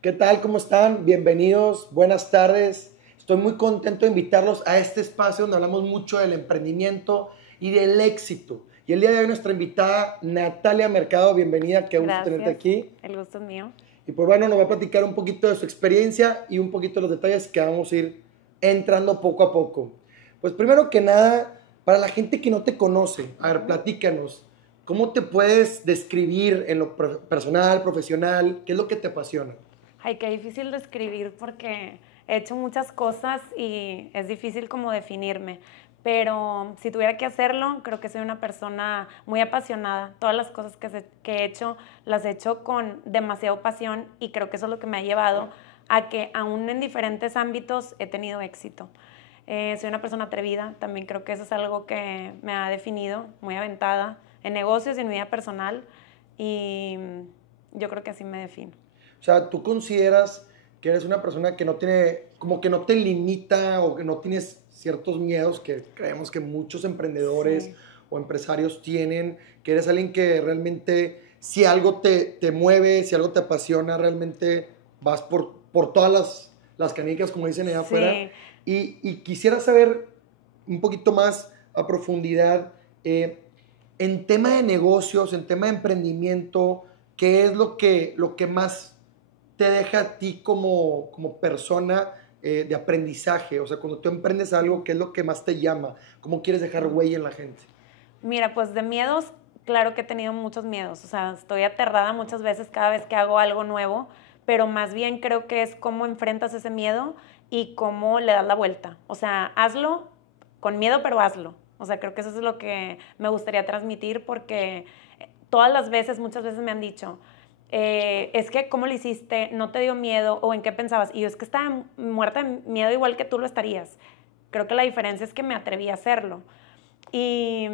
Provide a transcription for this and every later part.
¿Qué tal? ¿Cómo están? Bienvenidos, buenas tardes. Estoy muy contento de invitarlos a este espacio donde hablamos mucho del emprendimiento y del éxito. Y el día de hoy nuestra invitada Natalia Mercado, bienvenida, qué gusto tenerte Gracias, aquí. el gusto es mío. Y pues bueno, nos va a platicar un poquito de su experiencia y un poquito de los detalles que vamos a ir entrando poco a poco. Pues primero que nada, para la gente que no te conoce, a ver, platícanos, ¿cómo te puedes describir en lo personal, profesional? ¿Qué es lo que te apasiona? Ay, qué difícil describir porque he hecho muchas cosas y es difícil como definirme. Pero si tuviera que hacerlo, creo que soy una persona muy apasionada. Todas las cosas que he hecho, las he hecho con demasiada pasión y creo que eso es lo que me ha llevado a que aún en diferentes ámbitos he tenido éxito. Soy una persona atrevida, también creo que eso es algo que me ha definido, muy aventada en negocios y en mi vida personal y yo creo que así me defino. O sea, ¿tú consideras que eres una persona que no tiene, como que no te limita o que no tienes ciertos miedos que creemos que muchos emprendedores Sí, o empresarios tienen? Que eres alguien que realmente, si algo te mueve, si algo te apasiona, realmente vas por todas las canicas, como dicen allá afuera. sí. Y quisiera saber un poquito más a profundidad, en tema de negocios, en tema de emprendimiento, ¿qué es lo que más te deja a ti como persona de aprendizaje? O sea, cuando tú emprendes algo, ¿qué es lo que más te llama? ¿Cómo quieres dejar huella en la gente? Mira, pues de miedos, claro que he tenido muchos miedos. O sea, estoy aterrada muchas veces cada vez que hago algo nuevo, pero más bien creo que es cómo enfrentas ese miedo y cómo le das la vuelta. O sea, hazlo con miedo, pero hazlo. O sea, creo que eso es lo que me gustaría transmitir porque todas las veces, muchas veces me han dicho, es que ¿cómo lo hiciste? ¿No te dio miedo? ¿O en qué pensabas? Y yo es que estaba muerta de miedo igual que tú lo estarías. Creo que la diferencia es que me atreví a hacerlo. Y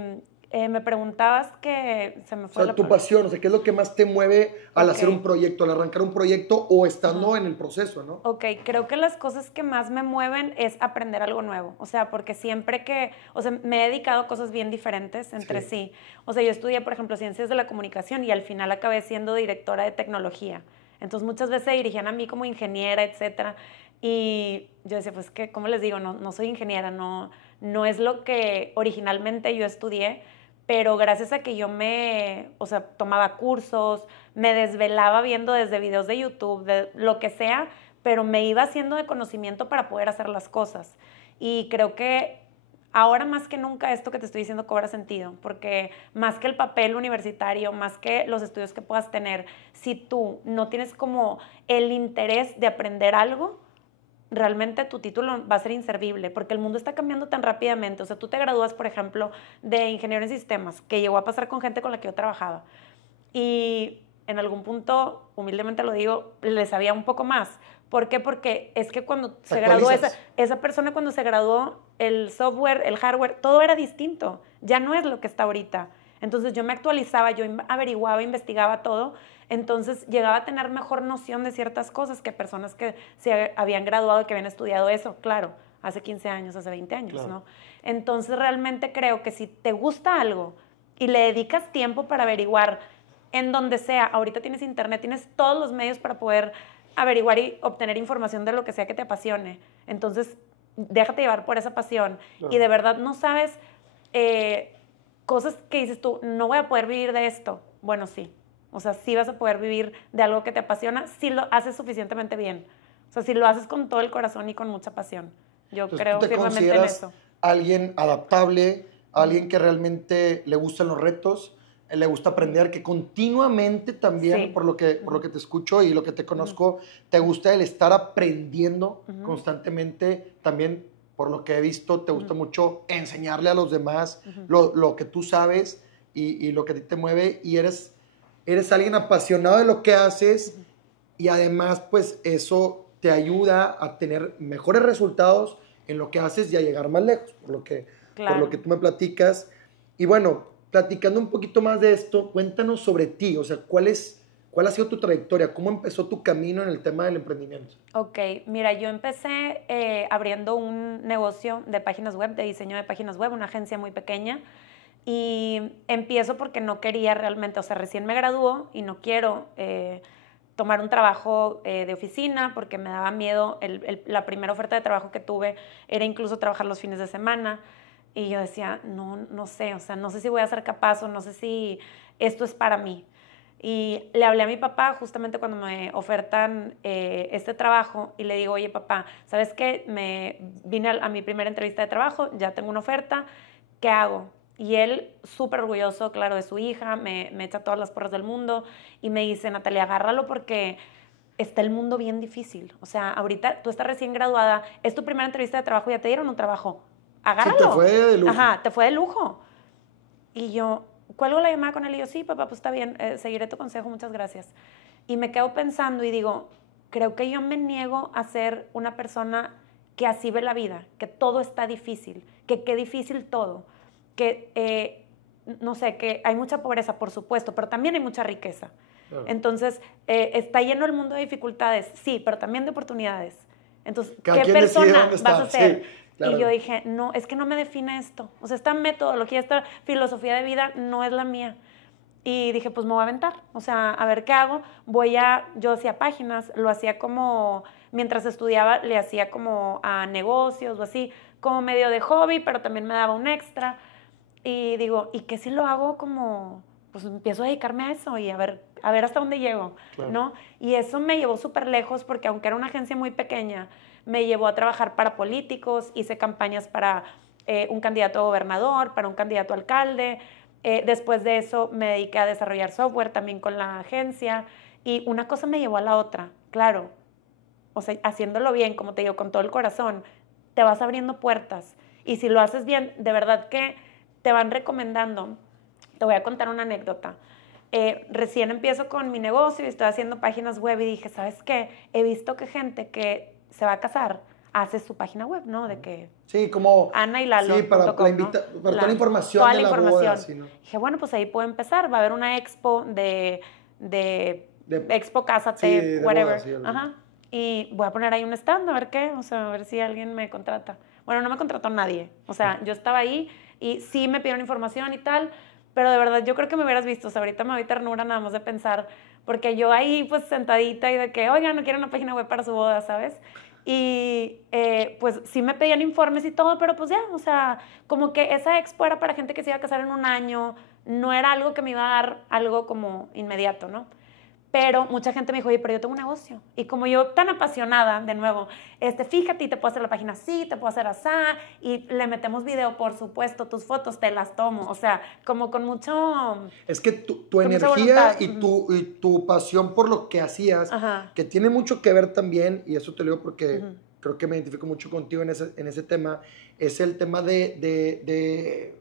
me preguntabas que se me O fue sea, la tu palabra. pasión, o sea, ¿qué es lo que más te mueve al Ok, hacer un proyecto, al arrancar un proyecto o ajá. estando en el proceso, ¿no? Ok, creo que las cosas que más me mueven es aprender algo nuevo. O sea, porque siempre que, o sea, me he dedicado a cosas bien diferentes entre Sí, sí. O sea, yo estudié, por ejemplo, ciencias de la comunicación y al final acabé siendo directora de tecnología. Entonces muchas veces se dirigían a mí como ingeniera, etcétera. Y yo decía, pues, ¿qué? ¿Cómo les digo? No, no soy ingeniera, no, no es lo que originalmente yo estudié, pero gracias a que yo o sea, tomaba cursos, me desvelaba viendo desde videos de YouTube, de lo que sea, pero me iba haciendo de conocimiento para poder hacer las cosas. Y creo que ahora más que nunca esto que te estoy diciendo cobra sentido, porque más que el papel universitario, más que los estudios que puedas tener, si tú no tienes como el interés de aprender algo, realmente tu título va a ser inservible, porque el mundo está cambiando tan rápidamente. O sea, tú te gradúas, por ejemplo, de ingeniero en sistemas, que llegó a pasar con gente con la que yo trabajaba. Y en algún punto, humildemente lo digo, le sabía un poco más. ¿Por qué? Porque es que cuando te se graduó actualizas. esa persona, cuando se graduó, el software, el hardware, todo era distinto. Ya no es lo que está ahorita. Entonces yo me actualizaba, yo averiguaba, investigaba todo. Entonces llegaba a tener mejor noción de ciertas cosas que personas que se habían graduado y que habían estudiado eso, claro, hace 15 años, hace 20 años, Claro. ¿no? Entonces realmente creo que si te gusta algo y le dedicas tiempo para averiguar en donde sea, ahorita tienes internet, tienes todos los medios para poder averiguar y obtener información de lo que sea que te apasione. Entonces, déjate llevar por esa pasión y Claro. de verdad no sabes eh, cosas que dices tú, no voy a poder vivir de esto. Bueno, sí. O sea, sí vas a poder vivir de algo que te apasiona si lo haces suficientemente bien. O sea, si lo haces con todo el corazón y con mucha pasión. Yo Entonces, ¿tú creo te firmemente en consideras eso. alguien adaptable, Uh -huh. alguien que realmente le gustan los retos, le gusta Uh -huh. aprender, que continuamente también, Sí. por lo que te escucho y lo que te Uh -huh. conozco, te gusta el estar aprendiendo Uh -huh. constantemente? También, por lo que he visto, te Uh gusta -huh. mucho enseñarle a los demás Uh -huh. lo que tú sabes y lo que a ti te mueve, y eres alguien apasionado de lo que Uh haces, -huh. y además pues eso te ayuda a tener mejores resultados en lo que haces y a llegar más lejos, por lo que Claro. tú me platicas. Y bueno, platicando un poquito más de esto, cuéntanos sobre ti, o sea, ¿cuál ha sido tu trayectoria? ¿Cómo empezó tu camino en el tema del emprendimiento? Ok, mira, yo empecé abriendo un negocio de páginas web, de diseño de páginas web, una agencia muy pequeña. Y empiezo porque no quería realmente, o sea, recién me graduó y no quiero tomar un trabajo de oficina porque me daba miedo. La primera oferta de trabajo que tuve era incluso trabajar los fines de semana. Y yo decía, no sé, o sea, no sé si voy a ser capaz o no sé si esto es para mí. Y le hablé a mi papá justamente cuando me ofertan este trabajo y le digo, oye papá, ¿sabes qué? Me vine a mi primera entrevista de trabajo, ya tengo una oferta, ¿qué hago? Y él, súper orgulloso, claro, de su hija, me echa todas las porras del mundo y me dice, Natalia, agárralo porque está el mundo bien difícil. O sea, ahorita tú estás recién graduada, es tu primera entrevista de trabajo, ya te dieron un trabajo. Agárralo. Sí, te fue de lujo. Ajá, te fue de lujo. Y yo cuelgo la llamada con él y yo, sí, papá, pues está bien, seguiré tu consejo, muchas gracias. Y me quedo pensando y digo, creo que yo me niego a ser una persona que así ve la vida, que todo está difícil, que qué difícil todo, que no sé, que hay mucha pobreza, por supuesto, pero también hay mucha riqueza. Claro. Entonces, está lleno el mundo de dificultades, sí, pero también de oportunidades. Entonces, ¿qué persona vas a ser? Sí, claro. Y yo dije, no, es que no me define esto. O sea, esta metodología, esta filosofía de vida no es la mía. Y dije, pues me voy a aventar. O sea, a ver qué hago. Yo hacía páginas, lo hacía como, mientras estudiaba, le hacía como a negocios o así, como medio de hobby, pero también me daba un extra. Y digo, ¿y qué si lo hago como, pues empiezo a dedicarme a eso y a ver hasta dónde llego, claro, ¿no? Y eso me llevó súper lejos porque aunque era una agencia muy pequeña, me llevó a trabajar para políticos, hice campañas para un candidato a gobernador, para un candidato a alcalde. Después de eso me dediqué a desarrollar software también con la agencia y una cosa me llevó a la otra, claro. O sea, haciéndolo bien, como te digo, con todo el corazón, te vas abriendo puertas. Y si lo haces bien, de verdad que te van recomendando. Te voy a contar una anécdota. Recién empiezo con mi negocio y estoy haciendo páginas web y dije, ¿sabes qué? He visto que gente que se va a casar hace su página web, ¿no? De que sí, como Ana y Lalo. Sí, para toda la información toda de la información. Boda, sí, ¿no? Dije, bueno, pues ahí puedo empezar. Va a haber una expo de Expo Cásate, sí, whatever. Boda, sí, ajá. Y voy a poner ahí un stand, a ver qué, o sea, a ver si alguien me contrata. Bueno, no me contrató nadie. O sea, yo estaba ahí y sí me pidieron información y tal, pero de verdad yo creo que me hubieras visto. O sea, ahorita me doy ternura nada más de pensar, porque yo ahí pues sentadita y de que, oigan, no quiero una página web para su boda, ¿sabes? Y pues sí me pedían informes y todo, pero pues ya, o sea, como que esa expo era para gente que se iba a casar en un año, no era algo que me iba a dar algo como inmediato, ¿no? Pero mucha gente me dijo, oye, pero yo tengo un negocio. Y como yo tan apasionada, de nuevo, fíjate, te puedo hacer la página así, te puedo hacer así, y le metemos video, por supuesto, tus fotos te las tomo. O sea, como con mucho... Es que tu energía y tu pasión por lo que hacías, ajá, que tiene mucho que ver también, y eso te lo digo porque creo que me identifico mucho contigo en ese tema, es el tema de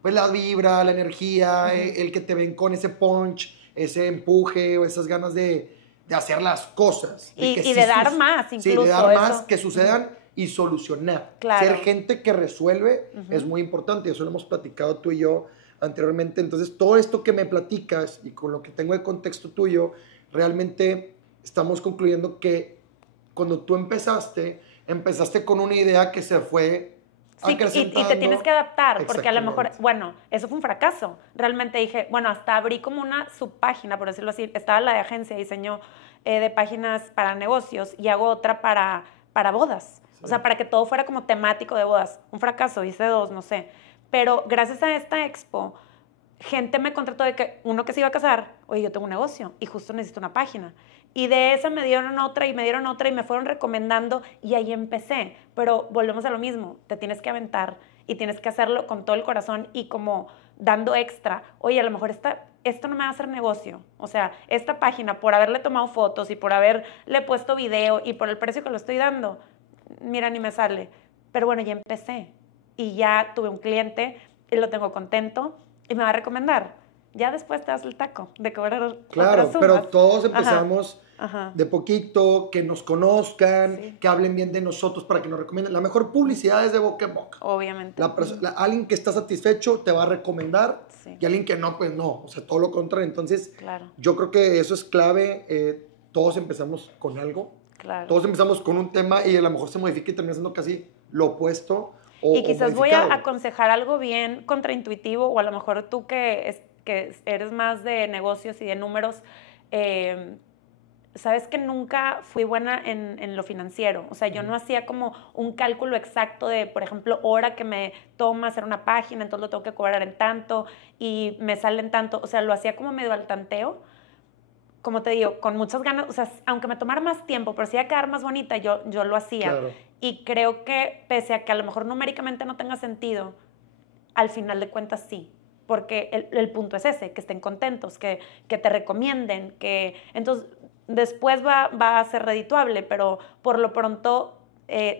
pues la vibra, la energía, el que te ven con ese punch, ese empuje o esas ganas de hacer las cosas. Y de dar más, incluso. Sí, de dar más, que sucedan y solucionar. Claro. Ser gente que resuelve es muy importante. Eso lo hemos platicado tú y yo anteriormente. Entonces, todo esto que me platicas y con lo que tengo de contexto tuyo, realmente estamos concluyendo que cuando tú empezaste con una idea que se fue... Sí, y te tienes que adaptar, porque a lo mejor, bueno, eso fue un fracaso. Realmente dije, bueno, hasta abrí como una subpágina, por decirlo así. Estaba la de agencia, diseño de páginas para negocios y hago otra para bodas. Sí. O sea, para que todo fuera como temático de bodas. Un fracaso, hice 2, no sé. Pero gracias a esta expo, gente me contrató de que uno que se iba a casar, oye, yo tengo un negocio y justo necesito una página. Y de esa me dieron otra y me fueron recomendando y ahí empecé. Pero volvemos a lo mismo, te tienes que aventar y tienes que hacerlo con todo el corazón y como dando extra. Oye, a lo mejor esto no me va a hacer negocio. O sea, esta página, por haberle tomado fotos y por haberle puesto video y por el precio que lo estoy dando, mira, ni me sale. Pero bueno, ya empecé y ya tuve un cliente y lo tengo contento y me va a recomendar. Ya después te das el taco de cobrar. Claro, pero todos empezamos de poquito, que nos conozcan, sí, que hablen bien de nosotros para que nos recomienden. La mejor publicidad es de boca en boca. Obviamente. Alguien que está satisfecho te va a recomendar, sí, y alguien que no, pues no. O sea, todo lo contrario. Entonces, claro, yo creo que eso es clave. Todos empezamos con algo. Claro. Todos empezamos con un tema y a lo mejor se modifica y termina siendo casi lo opuesto. Y quizás voy a aconsejar algo bien contraintuitivo, o a lo mejor tú que eres más de negocios y de números, sabes que nunca fui buena en lo financiero. O sea, yo no hacía como un cálculo exacto de, por ejemplo, hora que me toma hacer una página, entonces lo tengo que cobrar en tanto y me sale en tanto. O sea, lo hacía como medio al tanteo. Como te digo, con muchas ganas, o sea, aunque me tomara más tiempo, pero si iba a quedar más bonita, yo lo hacía. Claro. Y creo que pese a que a lo mejor numéricamente no tenga sentido, al final de cuentas sí. Porque el punto es ese, que estén contentos, que te recomienden, que entonces después va a ser redituable, pero por lo pronto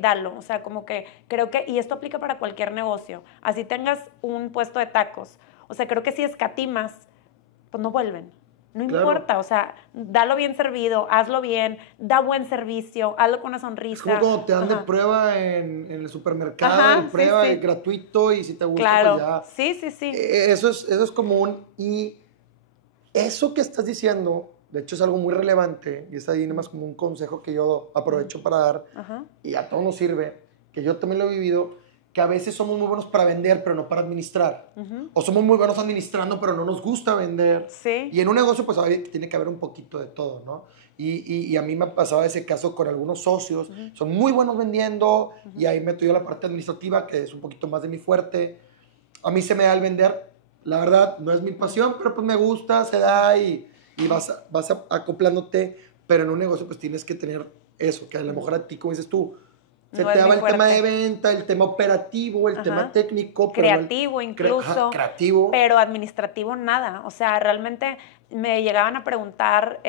dalo. O sea, como que creo que, y esto aplica para cualquier negocio, así tengas un puesto de tacos, o sea, creo que si escatimas, pues no vuelven. No Claro. importa, o sea, dalo bien servido, hazlo bien, da buen servicio, hazlo con una Es como sonrisa. cuando te dan de Ajá. prueba en el supermercado, de Ajá, sí, prueba sí. gratuito, y si te gusta, pues Claro, ya. sí, sí, sí. Eso es común, y eso que estás diciendo, de hecho, es algo muy relevante, y es ahí nomás como un consejo que yo aprovecho para dar, Ajá. y a todos nos sirve, que yo también lo he vivido, que a veces somos muy buenos para vender, pero no para administrar. O somos muy buenos administrando, pero no nos gusta vender. Sí. Y en un negocio, pues tiene que haber un poquito de todo, ¿no? Y a mí me ha pasado ese caso con algunos socios. Son muy buenos vendiendo, y ahí meto yo la parte administrativa, que es un poquito más de mi fuerte. A mí se me da el vender. La verdad, no es mi pasión, pero pues me gusta, se da, y vas acoplándote. Pero en un negocio, pues tienes que tener eso, que a lo mejor a ti, como dices tú, se No te es mi daba el tema de fuerte. venta, el tema operativo, el Ajá. tema técnico. Creativo Pero incluso. creativo. Pero administrativo nada. O sea, realmente me llegaban a preguntar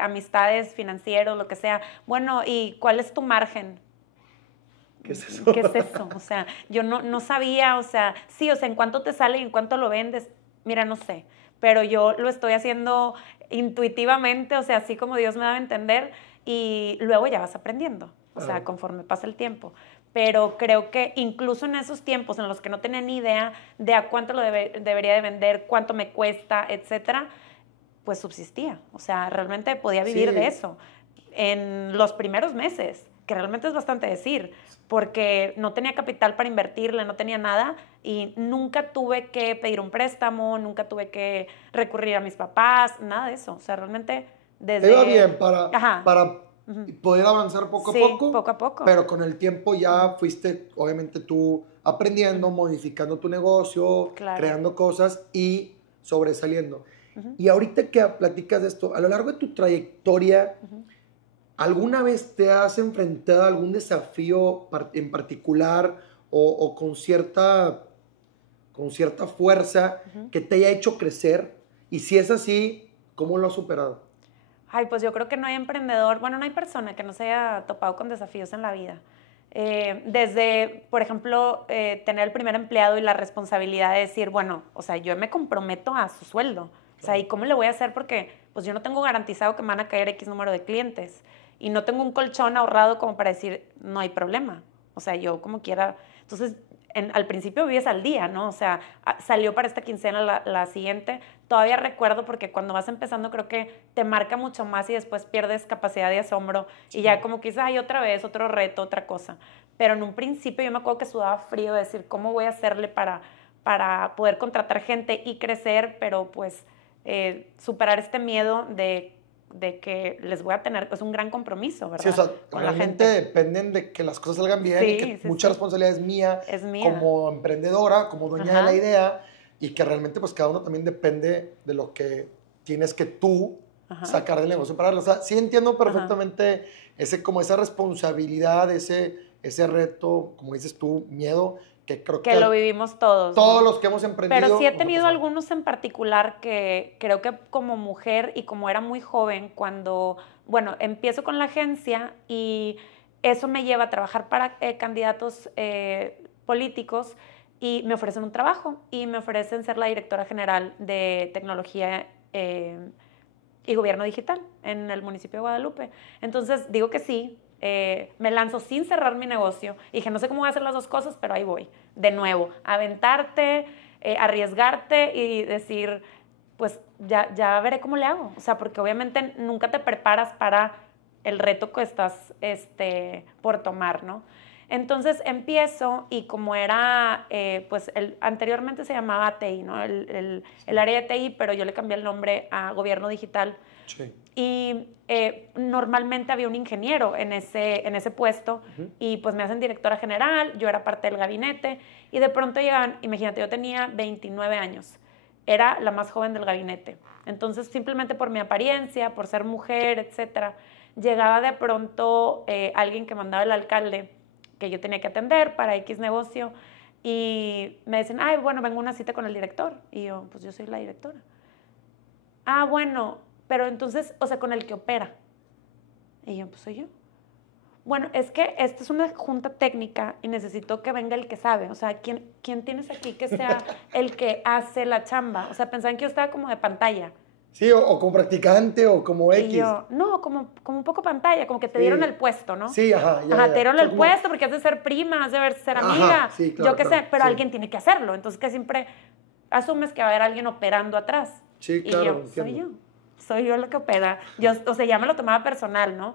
amistades, financieros, lo que sea. Bueno, ¿y cuál es tu margen? ¿Qué es eso? ¿Qué es eso? O sea, yo no sabía, o sea, sí, o sea, ¿en cuánto te sale y en cuánto lo vendes? Mira, no sé, pero yo lo estoy haciendo intuitivamente, o sea, así como Dios me da a entender, y luego ya vas aprendiendo, o sea, conforme pasa el tiempo. Pero creo que incluso en esos tiempos en los que no tenía ni idea de a cuánto lo debería de vender, cuánto me cuesta, etcétera, pues subsistía, o sea, realmente podía vivir de eso en los primeros meses, que realmente es bastante decir, porque no tenía capital para invertirle, no tenía nada, y nunca tuve que pedir un préstamo, nunca tuve que recurrir a mis papás, nada de eso. O sea, realmente desde... Te iba bien para Ajá. poder avanzar poco a Sí, poco, poco a poco. pero con el tiempo ya fuiste, obviamente, tú aprendiendo, modificando tu negocio, Claro. creando cosas y sobresaliendo. Y ahorita que platicas de esto, a lo largo de tu trayectoria, ¿alguna vez te has enfrentado a algún desafío en particular, o con cierta fuerza que te haya hecho crecer? Y si es así, ¿cómo lo has superado? Ay, pues yo creo que no hay emprendedor, bueno, no hay persona que no se haya topado con desafíos en la vida. Desde, por ejemplo, tener el primer empleado y la responsabilidad de decir, bueno, o sea, yo me comprometo a su sueldo. O sea, ¿y cómo le voy a hacer? Porque pues yo no tengo garantizado que me van a caer X número de clientes. Y no tengo un colchón ahorrado como para decir, no hay problema. O sea, yo como quiera. Entonces, al principio vives al día, ¿no? O sea, salió para esta quincena la siguiente. Todavía recuerdo porque cuando vas empezando creo que te marca mucho más y después pierdes capacidad de asombro y ya como que dices, ay, otra vez, otro reto, otra cosa. Pero en un principio yo me acuerdo que sudaba frío de decir, ¿cómo voy a hacerle para poder contratar gente y crecer? Pero pues superar este miedo de que les voy a tener, es un gran compromiso, ¿verdad? Sí, o sea, con la realmente gente. dependen de que las cosas salgan bien, Sí, y que sí, mucha sí. responsabilidad es mía como emprendedora, como dueña de la idea, y que realmente pues cada uno también depende de lo que tienes que tú sacar del negocio para darlo. O sea, sí entiendo perfectamente como esa responsabilidad, ese reto, como dices tú, miedo, que creo que lo vivimos todos. Todos ¿no? los que hemos emprendido. Pero sí he tenido algunos en particular que creo que como mujer y como era muy joven cuando, bueno, empiezo con la agencia y eso me lleva a trabajar para candidatos políticos y me ofrecen un trabajo y me ofrecen ser la directora general de tecnología y gobierno digital en el municipio de Guadalupe. Entonces digo que sí. Me lanzo sin cerrar mi negocio y dije, no sé cómo voy a hacer las dos cosas, pero ahí voy, de nuevo, aventarte, arriesgarte y decir, pues ya veré cómo le hago, o sea, porque obviamente nunca te preparas para el reto que estás por tomar, ¿no? Entonces empiezo y como era, pues anteriormente se llamaba TI, ¿no? El área de TI, pero yo le cambié el nombre a Gobierno Digital. Sí. Y normalmente había un ingeniero en ese puesto y pues me hacen directora general, yo era parte del gabinete y de pronto llegaban, imagínate, yo tenía 29 años, era la más joven del gabinete. Entonces simplemente por mi apariencia, por ser mujer, etcétera, llegaba de pronto alguien que mandaba el alcalde que yo tenía que atender para X negocio y me dicen, ay, bueno, vengo a una cita con el director. Y yo, pues yo soy la directora. Ah, bueno, pero entonces, o sea, con el que opera. Y yo, pues soy yo. Bueno, es que esta es una junta técnica y necesito que venga el que sabe. O sea, ¿quién tienes aquí que sea el que hace la chamba? O sea, pensaban que yo estaba como de pantalla. Sí, o como practicante o como X. Y yo, no, como un poco pantalla, como que te Sí. dieron el puesto, ¿no? Sí, ajá, ya, Ajá, ya. te dieron O sea, el como- puesto porque has de ser prima, has de ser Ajá, amiga, sí, claro, yo qué claro, sé, pero sí. alguien tiene que hacerlo. Entonces que siempre asumes que va a haber alguien operando atrás. Sí, Y claro, yo, entiendo. soy yo la que opera. Yo, o sea, ya me lo tomaba personal, ¿no?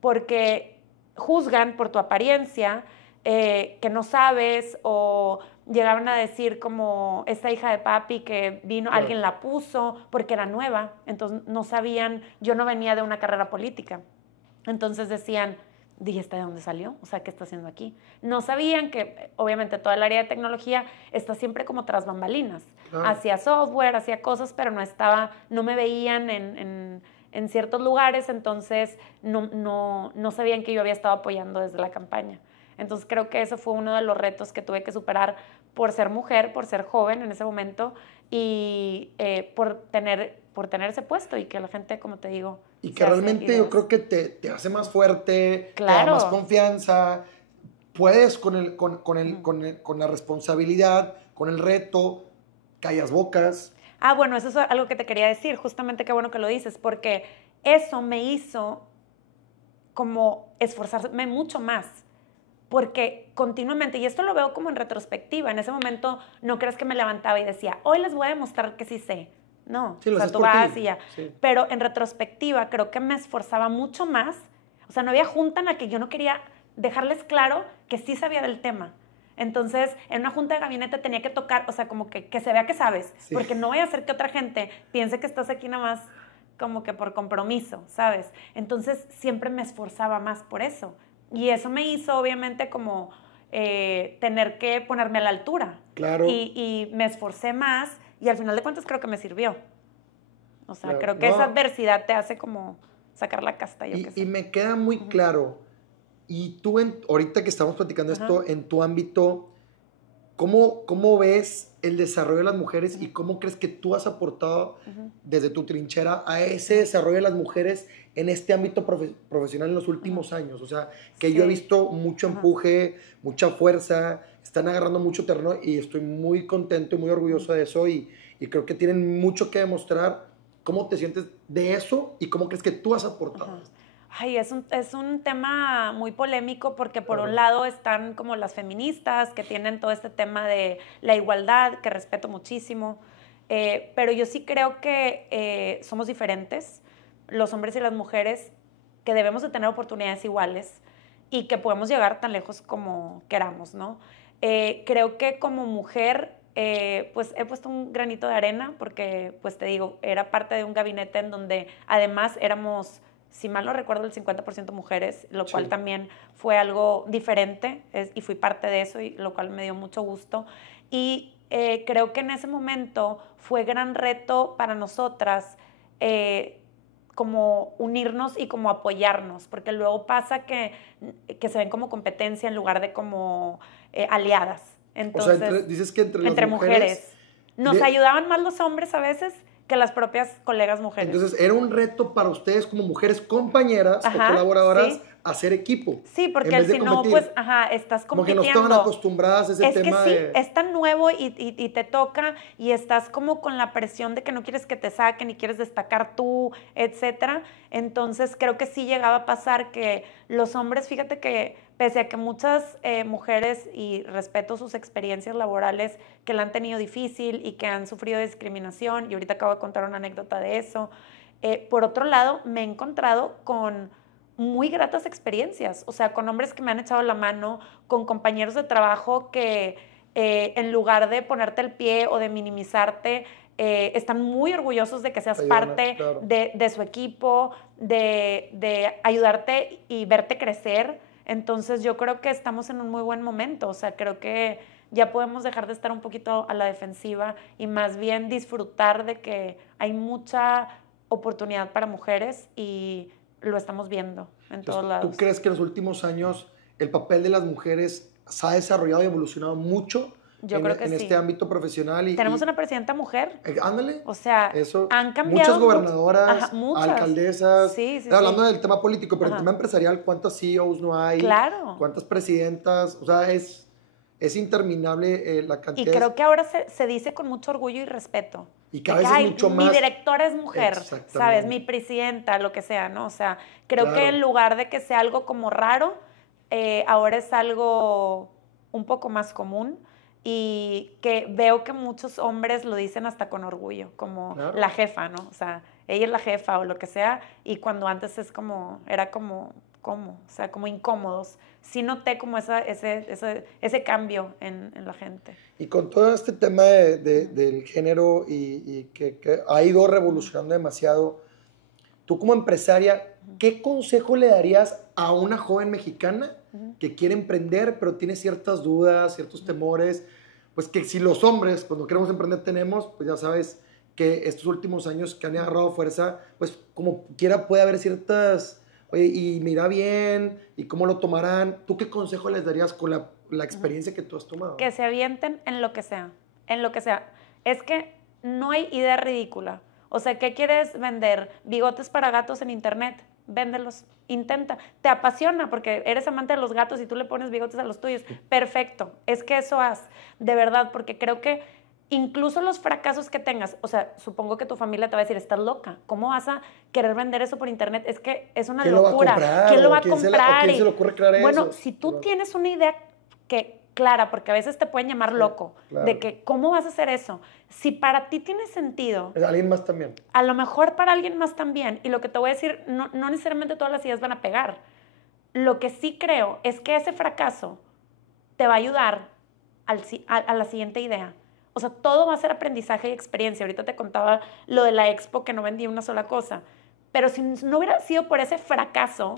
Porque juzgan por tu apariencia, que no sabes, o llegaban a decir como esta hija de papi que vino, Claro. alguien la puso porque era nueva, entonces no sabían, yo no venía de una carrera política. Entonces decían, dije, ¿esta de dónde salió? O sea, ¿qué está haciendo aquí? No sabían que, obviamente, toda el área de tecnología está siempre como tras bambalinas. Claro. Hacía software, hacía cosas, pero no me veían en ciertos lugares, entonces no sabían que yo había estado apoyando desde la campaña. Entonces creo que eso fue uno de los retos que tuve que superar por ser mujer, por ser joven en ese momento y por tener ese puesto y que la gente, como te digo, Y se que hace realmente yo ideas. creo que te hace más fuerte, te da Claro. más confianza, puedes con la responsabilidad, con el reto, callas bocas. Ah, bueno, eso es algo que te quería decir, justamente qué bueno que lo dices, porque eso me hizo como esforzarme mucho más, porque continuamente, y esto lo veo como en retrospectiva, en ese momento no crees que me levantaba y decía, hoy les voy a demostrar que sí sé. No, Sí, lo o sea, haces tú por vas ti. y ya. Sí. Pero en retrospectiva creo que me esforzaba mucho más, o sea, no había junta en la que yo no quería dejarles claro que sí sabía del tema. Entonces, en una junta de gabinete tenía que tocar, o sea, como que se vea que sabes, Sí. porque no voy a hacer que otra gente piense que estás aquí nada más como que por compromiso, ¿sabes? Entonces, siempre me esforzaba más por eso. Y eso me hizo, obviamente, como tener que ponerme a la altura. Claro. Y me esforcé más y al final de cuentas creo que me sirvió. O sea, Claro. creo que No. esa adversidad te hace como sacar la casta, yo qué sé. Y me queda muy claro. Y tú, ahorita que estamos platicando esto, en tu ámbito, ¿cómo ves el desarrollo de las mujeres y cómo crees que tú has aportado desde tu trinchera a ese desarrollo de las mujeres en este ámbito profesional en los últimos años? O sea, que yo he visto mucho empuje, mucha fuerza, están agarrando mucho terreno y estoy muy contento y muy orgulloso de eso y creo que tienen mucho que demostrar. ¿Cómo te sientes de eso y cómo crees que tú has aportado? Ay, es un tema muy polémico porque por un lado están como las feministas que tienen todo este tema de la igualdad, que respeto muchísimo, pero yo sí creo que somos diferentes, los hombres y las mujeres, que debemos de tener oportunidades iguales y que podemos llegar tan lejos como queramos, ¿no? Creo que como mujer pues he puesto un granito de arena porque, pues te digo, era parte de un gabinete en donde además éramos, si mal no recuerdo, el 50% mujeres, lo cual también fue algo diferente y fui parte de eso, y lo cual me dio mucho gusto. Y creo que en ese momento fue gran reto para nosotras como unirnos y como apoyarnos, porque luego pasa que se ven como competencia en lugar de como aliadas. Entonces, o sea, dices que entre las entre mujeres. Nos de- ayudaban más los hombres a veces que las propias colegas mujeres. Entonces, era un reto para ustedes como mujeres compañeras o colaboradoras sí. hacer equipo. Sí, porque en vez de si no, competir. pues, estás Como que compitiendo. no estaban acostumbradas a ese Es que tema sí, de... es tan nuevo y te toca y estás como con la presión de que no quieres que te saquen y quieres destacar tú, etcétera. Entonces, creo que sí llegaba a pasar que los hombres, fíjate que pese a que muchas mujeres, y respeto sus experiencias laborales, que la han tenido difícil y que han sufrido discriminación, y ahorita acabo de contar una anécdota de eso, por otro lado, me he encontrado con muy gratas experiencias, o sea, con hombres que me han echado la mano, con compañeros de trabajo que en lugar de ponerte el pie o de minimizarte, están muy orgullosos de que seas parte claro. de su equipo, de ayudarte y verte crecer. Entonces yo creo que estamos en un muy buen momento, o sea, creo que ya podemos dejar de estar un poquito a la defensiva y más bien disfrutar de que hay mucha oportunidad para mujeres y lo estamos viendo en todos Entonces, ¿tú lados. crees que en los últimos años el papel de las mujeres se ha desarrollado y evolucionado mucho Yo creo que en sí. este ámbito profesional? Tenemos una presidenta mujer. Ándale, O sea, eso. han cambiado Muchas gobernadoras, muchas. alcaldesas. Sí, sí, Hablando sí. del tema político, pero en el Ajá. tema empresarial, ¿cuántas CEOs no hay? Claro. ¿Cuántas presidentas? O sea, es interminable la Y cantidad. creo que ahora se dice con mucho orgullo y respeto. Y cada vez es mucho más. Mi directora es mujer, Exactamente. ¿sabes? Mi presidenta, lo que sea, ¿no? O sea, creo Claro. que en lugar de que sea algo como raro, ahora es algo un poco más común y que veo que muchos hombres lo dicen hasta con orgullo, como Claro. la jefa, ¿no? O sea, ella es la jefa o lo que sea, y cuando antes era como, ¿cómo? O sea, como incómodos. Sí noté como ese cambio en la gente. Y con todo este tema del género y que ha ido revolucionando demasiado, tú como empresaria, ¿qué consejo le darías a una joven mexicana que quiere emprender, pero tiene ciertas dudas, ciertos temores? Pues que si los hombres, cuando queremos emprender, tenemos, pues ya sabes que estos últimos años que han agarrado fuerza, pues como quiera puede haber ciertas, oye, y me irá bien, y cómo lo tomarán. ¿Tú qué consejo les darías con la experiencia que tú has tomado? Que se avienten en lo que sea, en lo que sea. Es que no hay idea ridícula. O sea, ¿qué quieres vender? ¿Bigotes para gatos en internet? Véndelos, intenta. Te apasiona porque eres amante de los gatos y tú le pones bigotes a los tuyos. Perfecto, es que eso haz, de verdad, porque creo que incluso los fracasos que tengas, o sea, supongo que tu familia te va a decir, estás loca, ¿cómo vas a querer vender eso por internet? Es que es una locura. ¿Quién lo va a comprar? ¿Quién lo va a comprar? ¿Quién se le ocurre crear bueno, eso? si tú tienes una idea clara, porque a veces te pueden llamar loco, claro. de que, ¿cómo vas a hacer eso? Si para ti tiene sentido. Alguien más también. A lo mejor para alguien más también. Y lo que te voy a decir, no necesariamente todas las ideas van a pegar. Lo que sí creo es que ese fracaso te va a ayudar a la siguiente idea. O sea, todo va a ser aprendizaje y experiencia. Ahorita te contaba lo de la expo que no vendí una sola cosa. Pero si no hubiera sido por ese fracaso,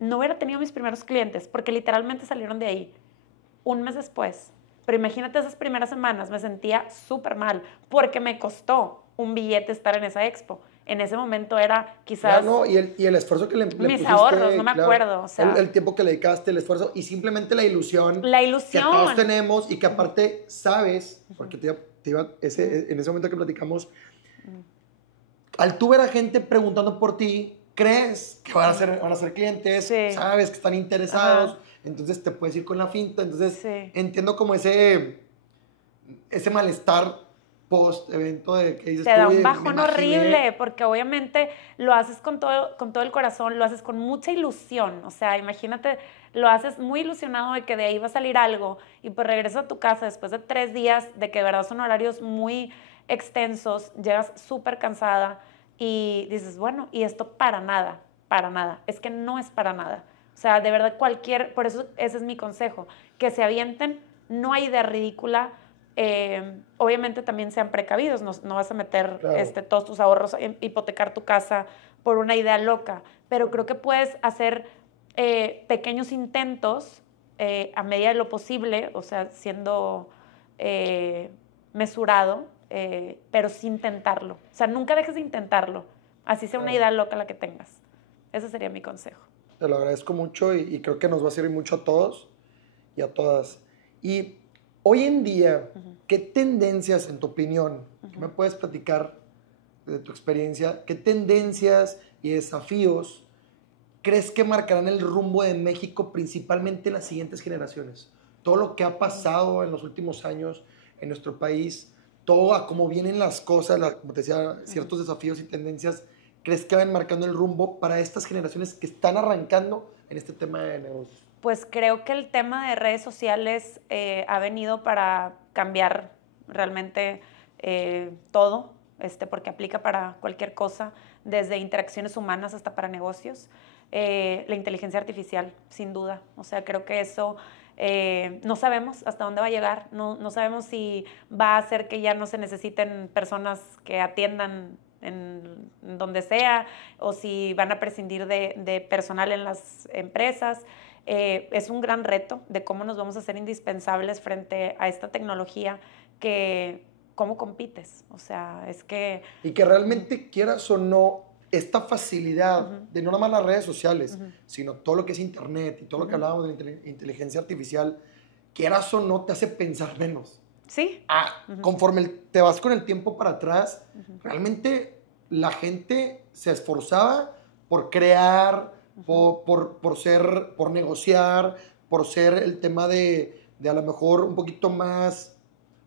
no hubiera tenido mis primeros clientes, porque literalmente salieron de ahí un mes después. Pero imagínate esas primeras semanas, me sentía súper mal, porque me costó un billete estar en esa expo. En ese momento era quizás... Claro, no, y el esfuerzo que le mis pusiste, ahorros, no me claro, acuerdo. O sea, el tiempo que le dedicaste, el esfuerzo y simplemente la ilusión. la ilusión. Que todos tenemos y que aparte sabes, porque en ese momento que platicamos, al tú ver a gente preguntando por ti, crees que van a ser clientes, Sí. sabes que están interesados, Ajá. entonces te puedes ir con la finta. Entonces Sí. entiendo como ese malestar post-evento de que dices, te da "Oye, un me bajón imaginé". horrible, porque obviamente lo haces con todo el corazón, lo haces con mucha ilusión. O sea, imagínate, lo haces muy ilusionado de que de ahí va a salir algo y pues regresas a tu casa después de 3 días, de que de verdad son horarios muy extensos, llegas súper cansada y dices, bueno, y esto para nada. Es que no es para nada. O sea, de verdad por eso ese es mi consejo, que se avienten, no hay idea ridícula. Obviamente también sean precavidos, no vas a meter Claro. todos tus ahorros, hipotecar tu casa por una idea loca, pero creo que puedes hacer pequeños intentos a medida de lo posible, o sea, siendo mesurado, pero sin intentarlo. O sea, nunca dejes de intentarlo, así sea una idea loca la que tengas. Ese sería mi consejo. Te lo agradezco mucho y creo que nos va a servir mucho a todos y a todas. Y hoy en día, ¿qué tendencias, en tu opinión, que me puedes platicar de tu experiencia, qué tendencias y desafíos crees que marcarán el rumbo de México principalmente en las siguientes generaciones? Todo lo que ha pasado en los últimos años en nuestro país, todo a cómo vienen las cosas, como te decía, ciertos desafíos y tendencias, ¿crees que van marcando el rumbo para estas generaciones que están arrancando en este tema de negocios? Pues creo que el tema de redes sociales ha venido para cambiar realmente todo, porque aplica para cualquier cosa, desde interacciones humanas hasta para negocios. la inteligencia artificial, sin duda. O sea, creo que eso no sabemos hasta dónde va a llegar, no sabemos si va a hacer que ya no se necesiten personas que atiendan en donde sea, o si van a prescindir de personal en las empresas. Es un gran reto de cómo nos vamos a hacer indispensables frente a esta tecnología que, ¿cómo compites? O sea, es que... Y que realmente quieras o no, esta facilidad de no nada más las redes sociales, sino todo lo que es internet y todo lo que hablábamos de la inteligencia artificial, quieras o no, te hace pensar menos. Sí. Conforme te vas con el tiempo para atrás, realmente la gente se esforzaba por crear, por negociar, por ser el tema de a lo mejor un poquito más,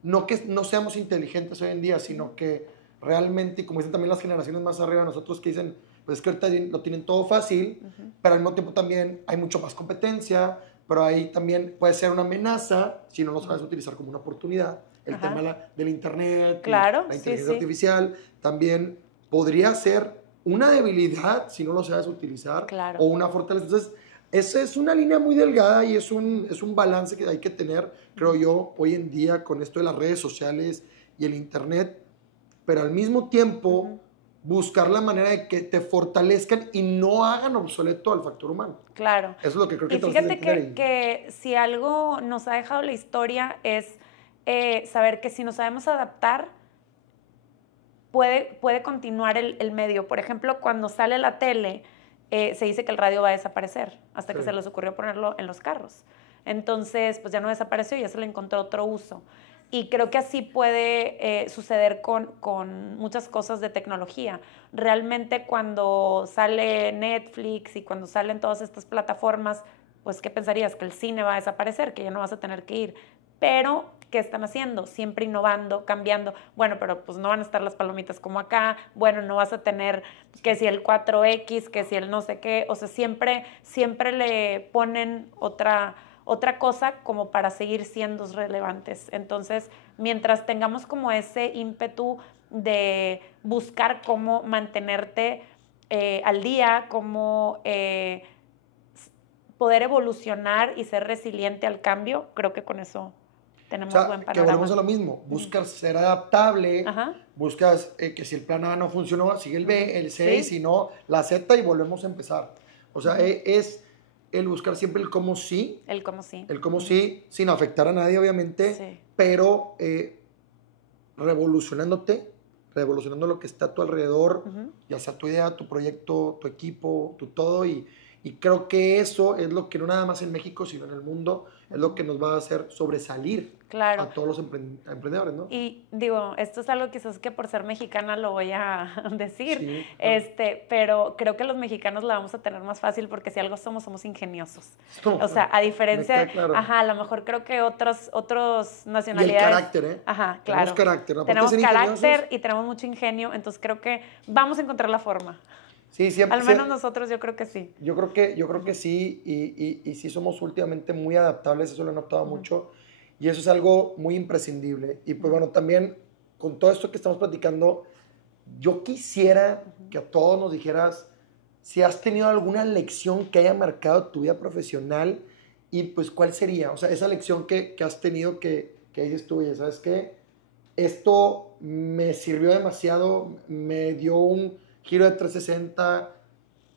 no que no seamos inteligentes hoy en día, sino que realmente, y como dicen también las generaciones más arriba de nosotros, que dicen, pues es que ahorita lo tienen todo fácil, pero al mismo tiempo también hay mucho más competencia, pero ahí también puede ser una amenaza si no lo sabes utilizar como una oportunidad. El tema del internet, claro, la inteligencia artificial, también podría ser una debilidad si no lo sabes utilizar, o una fortaleza. Entonces, esa es una línea muy delgada y es un balance que hay que tener, creo yo, hoy en día con esto de las redes sociales y el internet, pero al mismo tiempo buscar la manera de que te fortalezcan y no hagan obsoleto al factor humano. Claro. Eso es lo que creo que y fíjate que si algo nos ha dejado la historia es saber que si nos sabemos adaptar, puede continuar el medio. Por ejemplo, cuando sale la tele, se dice que el radio va a desaparecer, hasta que se les ocurrió ponerlo en los carros. Entonces, pues ya no desapareció, ya se le encontró otro uso. Y creo que así puede suceder con muchas cosas de tecnología. Realmente cuando sale Netflix y cuando salen todas estas plataformas, pues ¿qué pensarías? Que el cine va a desaparecer, que ya no vas a tener que ir. Pero, ¿qué están haciendo? Siempre innovando, cambiando. Bueno, pero pues no van a estar las palomitas como acá. Bueno, no vas a tener que si el 4X, que si el no sé qué. O sea, siempre le ponen otra cosa como para seguir siendo relevantes. Entonces, mientras tengamos como ese ímpetu de buscar cómo mantenerte al día, cómo poder evolucionar y ser resiliente al cambio, creo que con eso tenemos buen panorama. Que volvemos a lo mismo, buscas ser adaptable, buscas que si el plan A no funcionó, sigue el B, el C, si no, la Z y volvemos a empezar. O sea, es el buscar siempre el cómo sí. El cómo sí. El cómo sí, sin afectar a nadie, obviamente, pero revolucionando lo que está a tu alrededor, ya sea tu idea, tu proyecto, tu equipo, tu todo, y creo que eso es lo que no nada más en México, sino en el mundo, es lo que nos va a hacer sobresalir a todos los emprendedores, ¿no? Y digo, esto es algo quizás que por ser mexicana lo voy a decir, pero creo que los mexicanos la vamos a tener más fácil porque si algo somos ingeniosos. O sea, a diferencia, a lo mejor creo que otros nacionalidades... Y el carácter, ¿eh? Claro. Tenemos carácter. Tenemos carácter y tenemos mucho ingenio, entonces creo que vamos a encontrar la forma. Sí, siempre, al menos nosotros yo creo que sí. Yo creo que sí, y sí somos últimamente muy adaptables, eso lo he notado mucho, y eso es algo muy imprescindible. Y pues bueno, también con todo esto que estamos platicando, yo quisiera que a todos nos dijeras si has tenido alguna lección que haya marcado tu vida profesional y pues cuál sería, o sea, esa lección que has tenido que dices tú, oye, ¿sabes qué? Esto me sirvió demasiado, me dio un giro de 360,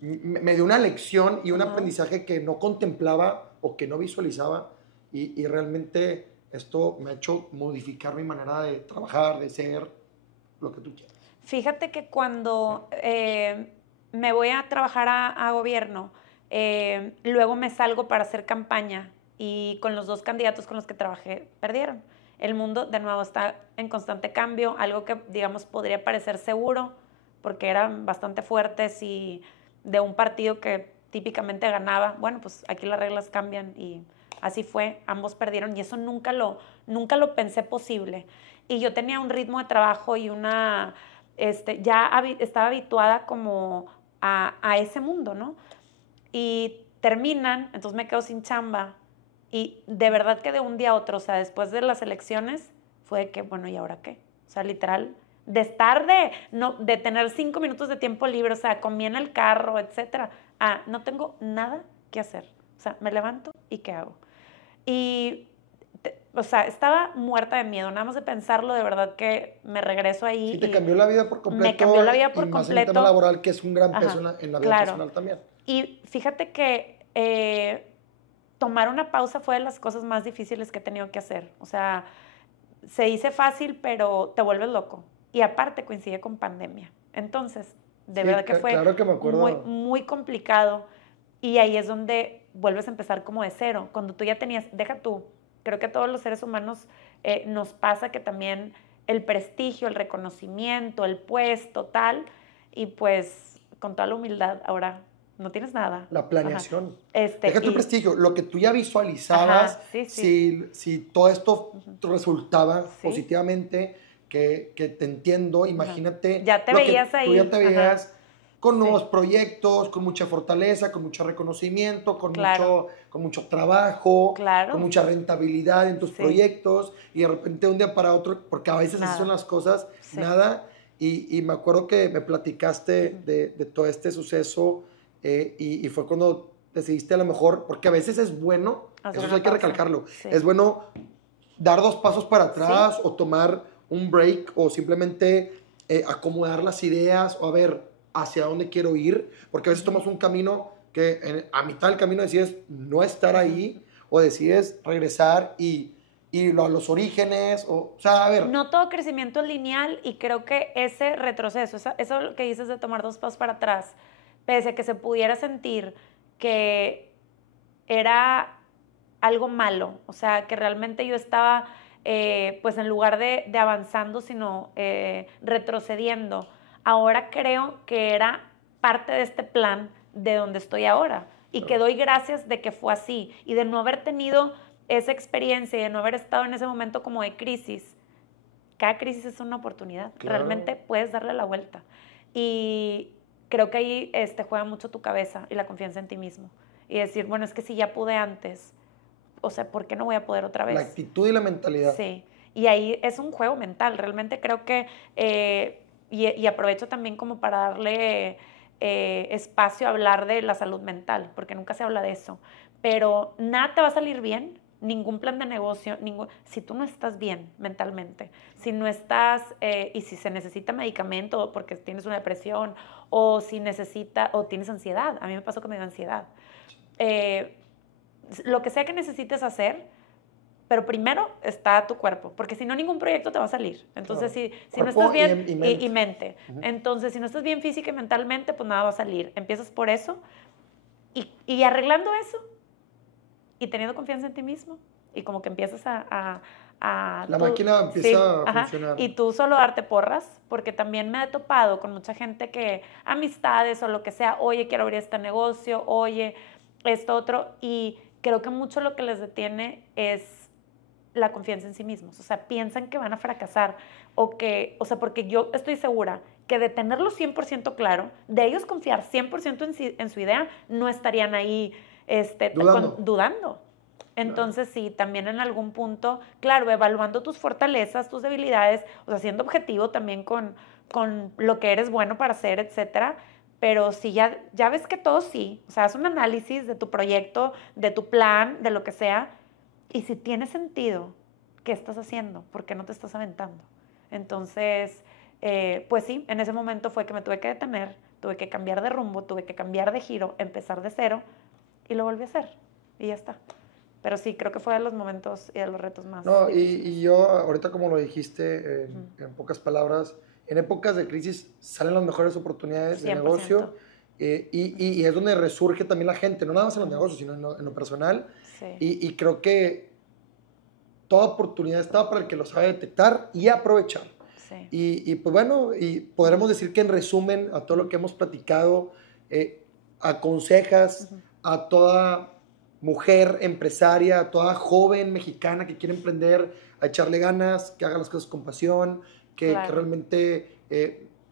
me dio una lección y un aprendizaje que no contemplaba o que no visualizaba, y realmente esto me ha hecho modificar mi manera de trabajar, de ser, lo que tú quieras. Fíjate que cuando me voy a trabajar a gobierno, luego me salgo para hacer campaña y con los 2 candidatos con los que trabajé perdieron. El mundo de nuevo está en constante cambio, algo que digamos podría parecer seguro porque eran bastante fuertes y de un partido que típicamente ganaba. Bueno, pues aquí las reglas cambian y así fue, ambos perdieron y eso nunca lo pensé posible. Y yo tenía un ritmo de trabajo y ya estaba habituada como a ese mundo, ¿no? Y terminan, entonces me quedo sin chamba y de verdad que de un día a otro, o sea, después de las elecciones, fue que, bueno, ¿y ahora qué? O sea, literal, de estar de tener 5 minutos de tiempo libre, o sea, comía en el carro, etcétera, a no tengo nada que hacer. O sea, me levanto y ¿qué hago? Y, o sea, estaba muerta de miedo. Nada más de pensarlo, de verdad que me regreso ahí. Sí, te cambió la vida por completo. Me cambió la vida por y más completo. en el tema laboral, que es un gran peso Ajá, en la vida claro. personal también. Y fíjate que tomar una pausa fue de las cosas más difíciles que he tenido que hacer. O sea, se dice fácil, pero te vuelves loco. Y aparte coincide con pandemia. Entonces, de verdad que fue claro que me acuerdo. muy, muy complicado. Y ahí es donde vuelves a empezar como de cero. Cuando tú ya tenías, deja tú, creo que a todos los seres humanos nos pasa que también el prestigio, el reconocimiento, el puesto, tal, y pues con toda la humildad, ahora no tienes nada. La planeación. Ajá. Deja tu prestigio, lo que tú ya visualizabas, ajá, sí. si todo esto resultaba positivamente, que te entiendo, imagínate. Ya te veías ahí. Tú ya te veías Ajá. con nuevos proyectos, con mucha fortaleza, con mucho reconocimiento, con mucho trabajo, con mucha rentabilidad en tus proyectos, y de repente de un día para otro, porque a veces así son las cosas, nada. Y me acuerdo que me platicaste de todo este suceso, y fue cuando decidiste a lo mejor, porque a veces es bueno, eso hay que recalcarlo, es bueno dar 2 pasos para atrás o tomar un break o simplemente acomodar las ideas o a ver hacia dónde quiero ir, porque a veces tomas un camino que a mitad del camino decides no estar ahí o decides regresar y a los orígenes, o sea, a ver. No todo crecimiento es lineal y creo que ese retroceso, eso que dices de tomar 2 pasos para atrás, pese a que se pudiera sentir que era algo malo, o sea, que realmente yo estaba, pues en lugar de avanzando, sino retrocediendo. Ahora creo que era parte de este plan de donde estoy ahora y que doy gracias de que fue así y de no haber tenido esa experiencia y de no haber estado en ese momento como de crisis. Cada crisis es una oportunidad, realmente puedes darle la vuelta y creo que ahí juega mucho tu cabeza y la confianza en ti mismo y decir, bueno, es que si ya pude antes, o sea, ¿por qué no voy a poder otra vez? La actitud y la mentalidad. Sí, y ahí es un juego mental, realmente creo que, y aprovecho también como para darle espacio a hablar de la salud mental, porque nunca se habla de eso, pero nada te va a salir bien, ningún plan de negocio, si tú no estás bien mentalmente, si no estás, y si se necesita medicamento porque tienes una depresión, o si o tienes ansiedad, a mí me pasó que me dio ansiedad, lo que sea que necesites hacer, pero primero está tu cuerpo, porque si no, ningún proyecto te va a salir. Entonces, si no estás bien, y mente. Entonces, si no estás bien física y mentalmente, pues nada va a salir. Empiezas por eso y arreglando eso y teniendo confianza en ti mismo y como que empiezas la máquina empieza a funcionar. Y tú solo darte porras, porque también me he topado con mucha gente que, amistades o lo que sea, oye, quiero abrir este negocio, oye, esto otro, y creo que mucho lo que les detiene es la confianza en sí mismos, o sea, piensan que van a fracasar o sea, porque yo estoy segura que de tenerlo 100% claro, de ellos confiar 100% en su idea, no estarían ahí dudando. Entonces, sí, también en algún punto, claro, evaluando tus fortalezas, tus debilidades, o sea, siendo objetivo también con lo que eres bueno para hacer, etcétera, pero si ya ves que todo sí, o sea, haz un análisis de tu proyecto, de tu plan, de lo que sea, y si tiene sentido, ¿qué estás haciendo? ¿Por qué no te estás aventando? Entonces, pues sí, en ese momento fue que me tuve que detener, tuve que cambiar de rumbo, tuve que cambiar de giro, empezar de cero, y lo volví a hacer, y ya está. Pero sí, creo que fue de los momentos y de los retos más difíciles. Y yo, ahorita como lo dijiste, en pocas palabras, en épocas de crisis salen las mejores oportunidades 100%. De negocio, y es donde resurge también la gente, no nada más en los negocios, sino en lo personal. Sí. Y creo que toda oportunidad está para el que lo sabe detectar y aprovechar. Sí. Y pues bueno, y podremos decir que en resumen a todo lo que hemos platicado, aconsejas a toda mujer empresaria, a toda joven mexicana que quiere emprender, a echarle ganas, que haga las cosas con pasión, que realmente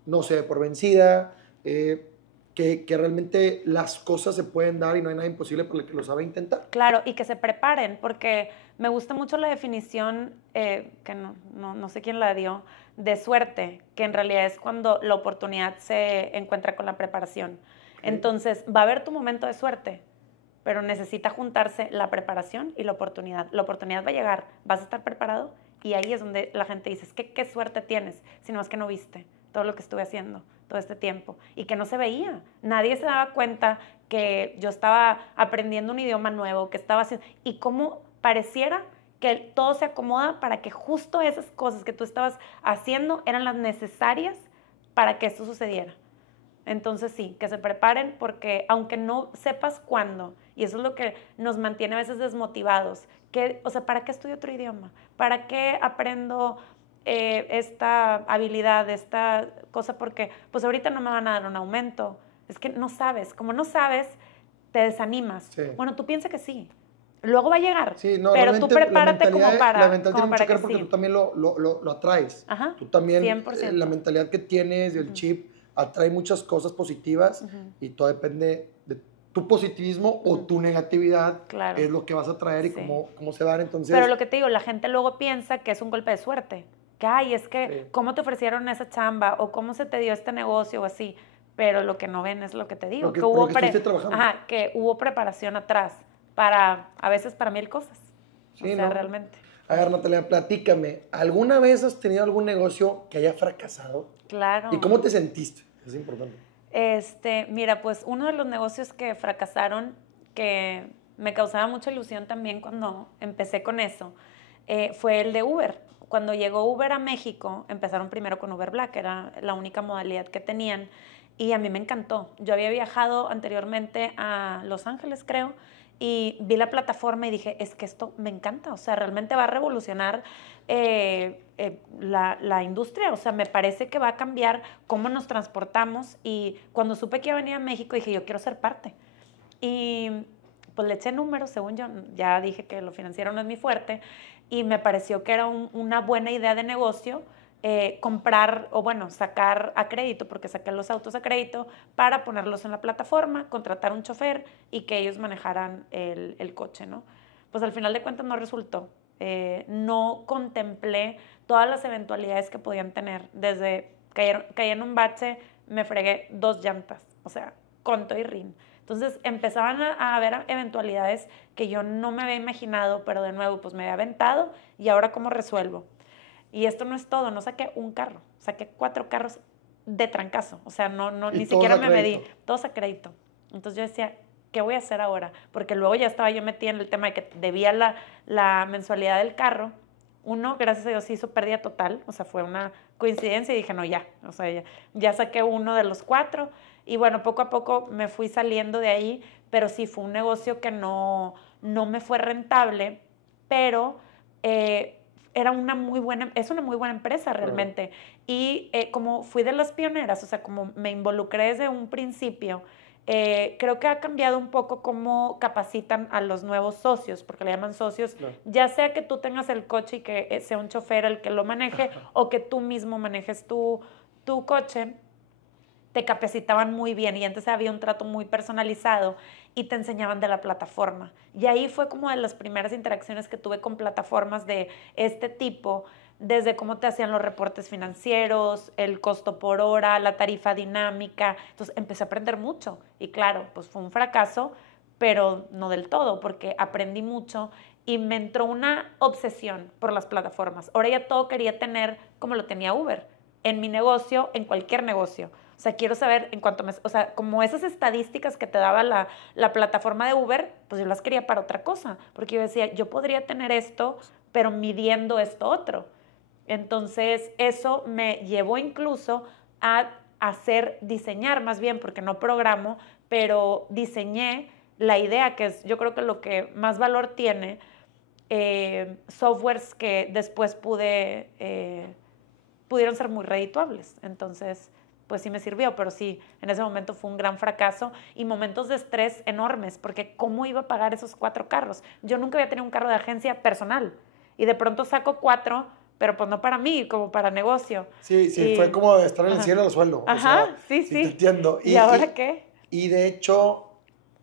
no se dé por vencida, que realmente las cosas se pueden dar y no hay nada imposible para el que lo sabe intentar. Claro, y que se preparen, porque me gusta mucho la definición, que no sé quién la dio, de suerte, que en realidad es cuando la oportunidad se encuentra con la preparación. Entonces, va a haber tu momento de suerte, pero necesita juntarse la preparación y la oportunidad. La oportunidad va a llegar, vas a estar preparado y ahí es donde la gente dice, es que qué suerte tienes, si no es que no viste todo lo que estuve haciendo todo este tiempo y que no se veía. Nadie se daba cuenta que yo estaba aprendiendo un idioma nuevo, que estaba haciendo, y cómo pareciera que todo se acomoda para que justo esas cosas que tú estabas haciendo eran las necesarias para que esto sucediera. Entonces sí, que se preparen porque aunque no sepas cuándo, y eso es lo que nos mantiene a veces desmotivados, que, o sea, ¿para qué estudio otro idioma? ¿Para qué aprendo esta habilidad, esta cosa? Porque pues ahorita no me van a dar un aumento. Es que no sabes, como no sabes, te desanimas. Sí. Bueno, tú piensas que sí. Luego va a llegar, Sí, no, pero tú prepárate como para... La mentalidad tiene mucho que ver porque sí. tú también lo atraes. Ajá, Tú también, 100%. La mentalidad que tienes, el chip, atrae muchas cosas positivas y todo depende de tu positivismo o tu negatividad. Claro. Es lo que vas a traer y cómo se va. Entonces, pero lo que te digo, la gente luego piensa que es un golpe de suerte. Que, ay, es que, ¿cómo te ofrecieron esa chamba? O ¿cómo se te dio este negocio? O así. Pero lo que no ven es lo que te digo. que hubo preparación atrás. A veces para 1000 cosas. Sí, o sea, realmente. A ver, Natalia, platícame. ¿Alguna vez has tenido algún negocio que haya fracasado? Claro. ¿Y cómo te sentiste? Es importante. Mira, pues uno de los negocios que fracasaron, que me causaba mucha ilusión también cuando empecé con eso, fue el de Uber. Cuando llegó Uber a México, empezaron primero con Uber Black, era la única modalidad que tenían, y a mí me encantó. Yo había viajado anteriormente a Los Ángeles, creo, y vi la plataforma y dije, es que esto me encanta, o sea, realmente va a revolucionar la industria, o sea, me parece que va a cambiar cómo nos transportamos, y cuando supe que iba a venir a México dije, yo quiero ser parte. Y pues le eché números, según yo, ya dije que lo financiero no es mi fuerte, y me pareció que era una buena idea de negocio, comprar, o bueno, sacar a crédito, porque saqué los autos a crédito, para ponerlos en la plataforma, contratar un chofer y que ellos manejaran el coche, ¿no? Pues al final de cuentas no resultó. No contemplé todas las eventualidades que podían tener. Desde caí en un bache, me fregué 2 llantas, o sea, conto y rin. Entonces empezaban a haber eventualidades que yo no me había imaginado, pero de nuevo, pues me había aventado, y ahora ¿cómo resuelvo? Y esto no es todo, no saqué un carro, saqué 4 carros de trancazo, o sea, ni siquiera me medí, todos a crédito. Entonces yo decía, ¿qué voy a hacer ahora? Porque luego ya estaba yo metida en el tema de que debía la mensualidad del carro. Uno, gracias a Dios, hizo pérdida total, o sea, fue una coincidencia y dije, no, ya, o sea, ya saqué uno de los 4, y bueno, poco a poco me fui saliendo de ahí, pero sí fue un negocio que no me fue rentable, pero es una muy buena empresa realmente. Y como fui de las pioneras, o sea, como me involucré desde un principio, creo que ha cambiado un poco cómo capacitan a los nuevos socios, porque le llaman socios, ya sea que tú tengas el coche y que sea un chofer el que lo maneje, o que tú mismo manejes tu coche. Te capacitaban muy bien y antes había un trato muy personalizado y te enseñaban de la plataforma. Y ahí fue como de las primeras interacciones que tuve con plataformas de este tipo, desde cómo te hacían los reportes financieros, el costo por hora, la tarifa dinámica. Entonces empecé a aprender mucho y claro, pues fue un fracaso, pero no del todo, porque aprendí mucho y me entró una obsesión por las plataformas. Ahora ya todo quería tener como lo tenía Uber, en mi negocio, en cualquier negocio. O sea, quiero saber o sea, como esas estadísticas que te daba la plataforma de Uber, pues yo las quería para otra cosa, porque yo decía, yo podría tener esto, pero midiendo esto otro. Entonces, eso me llevó incluso a diseñar más bien, porque no programo, pero diseñé la idea, que es yo creo que lo que más valor tiene, softwares que después pudieron ser muy redituables. Entonces, pues sí me sirvió, pero sí, en ese momento fue un gran fracaso y momentos de estrés enormes, porque ¿cómo iba a pagar esos 4 carros? Yo nunca había tenido un carro de agencia personal y de pronto saco 4, pero pues no para mí, como para negocio. Sí, fue como de estar en el cielo al suelo. Ajá, o sea, sí. Te entiendo. ¿Y ahora qué? Y de hecho,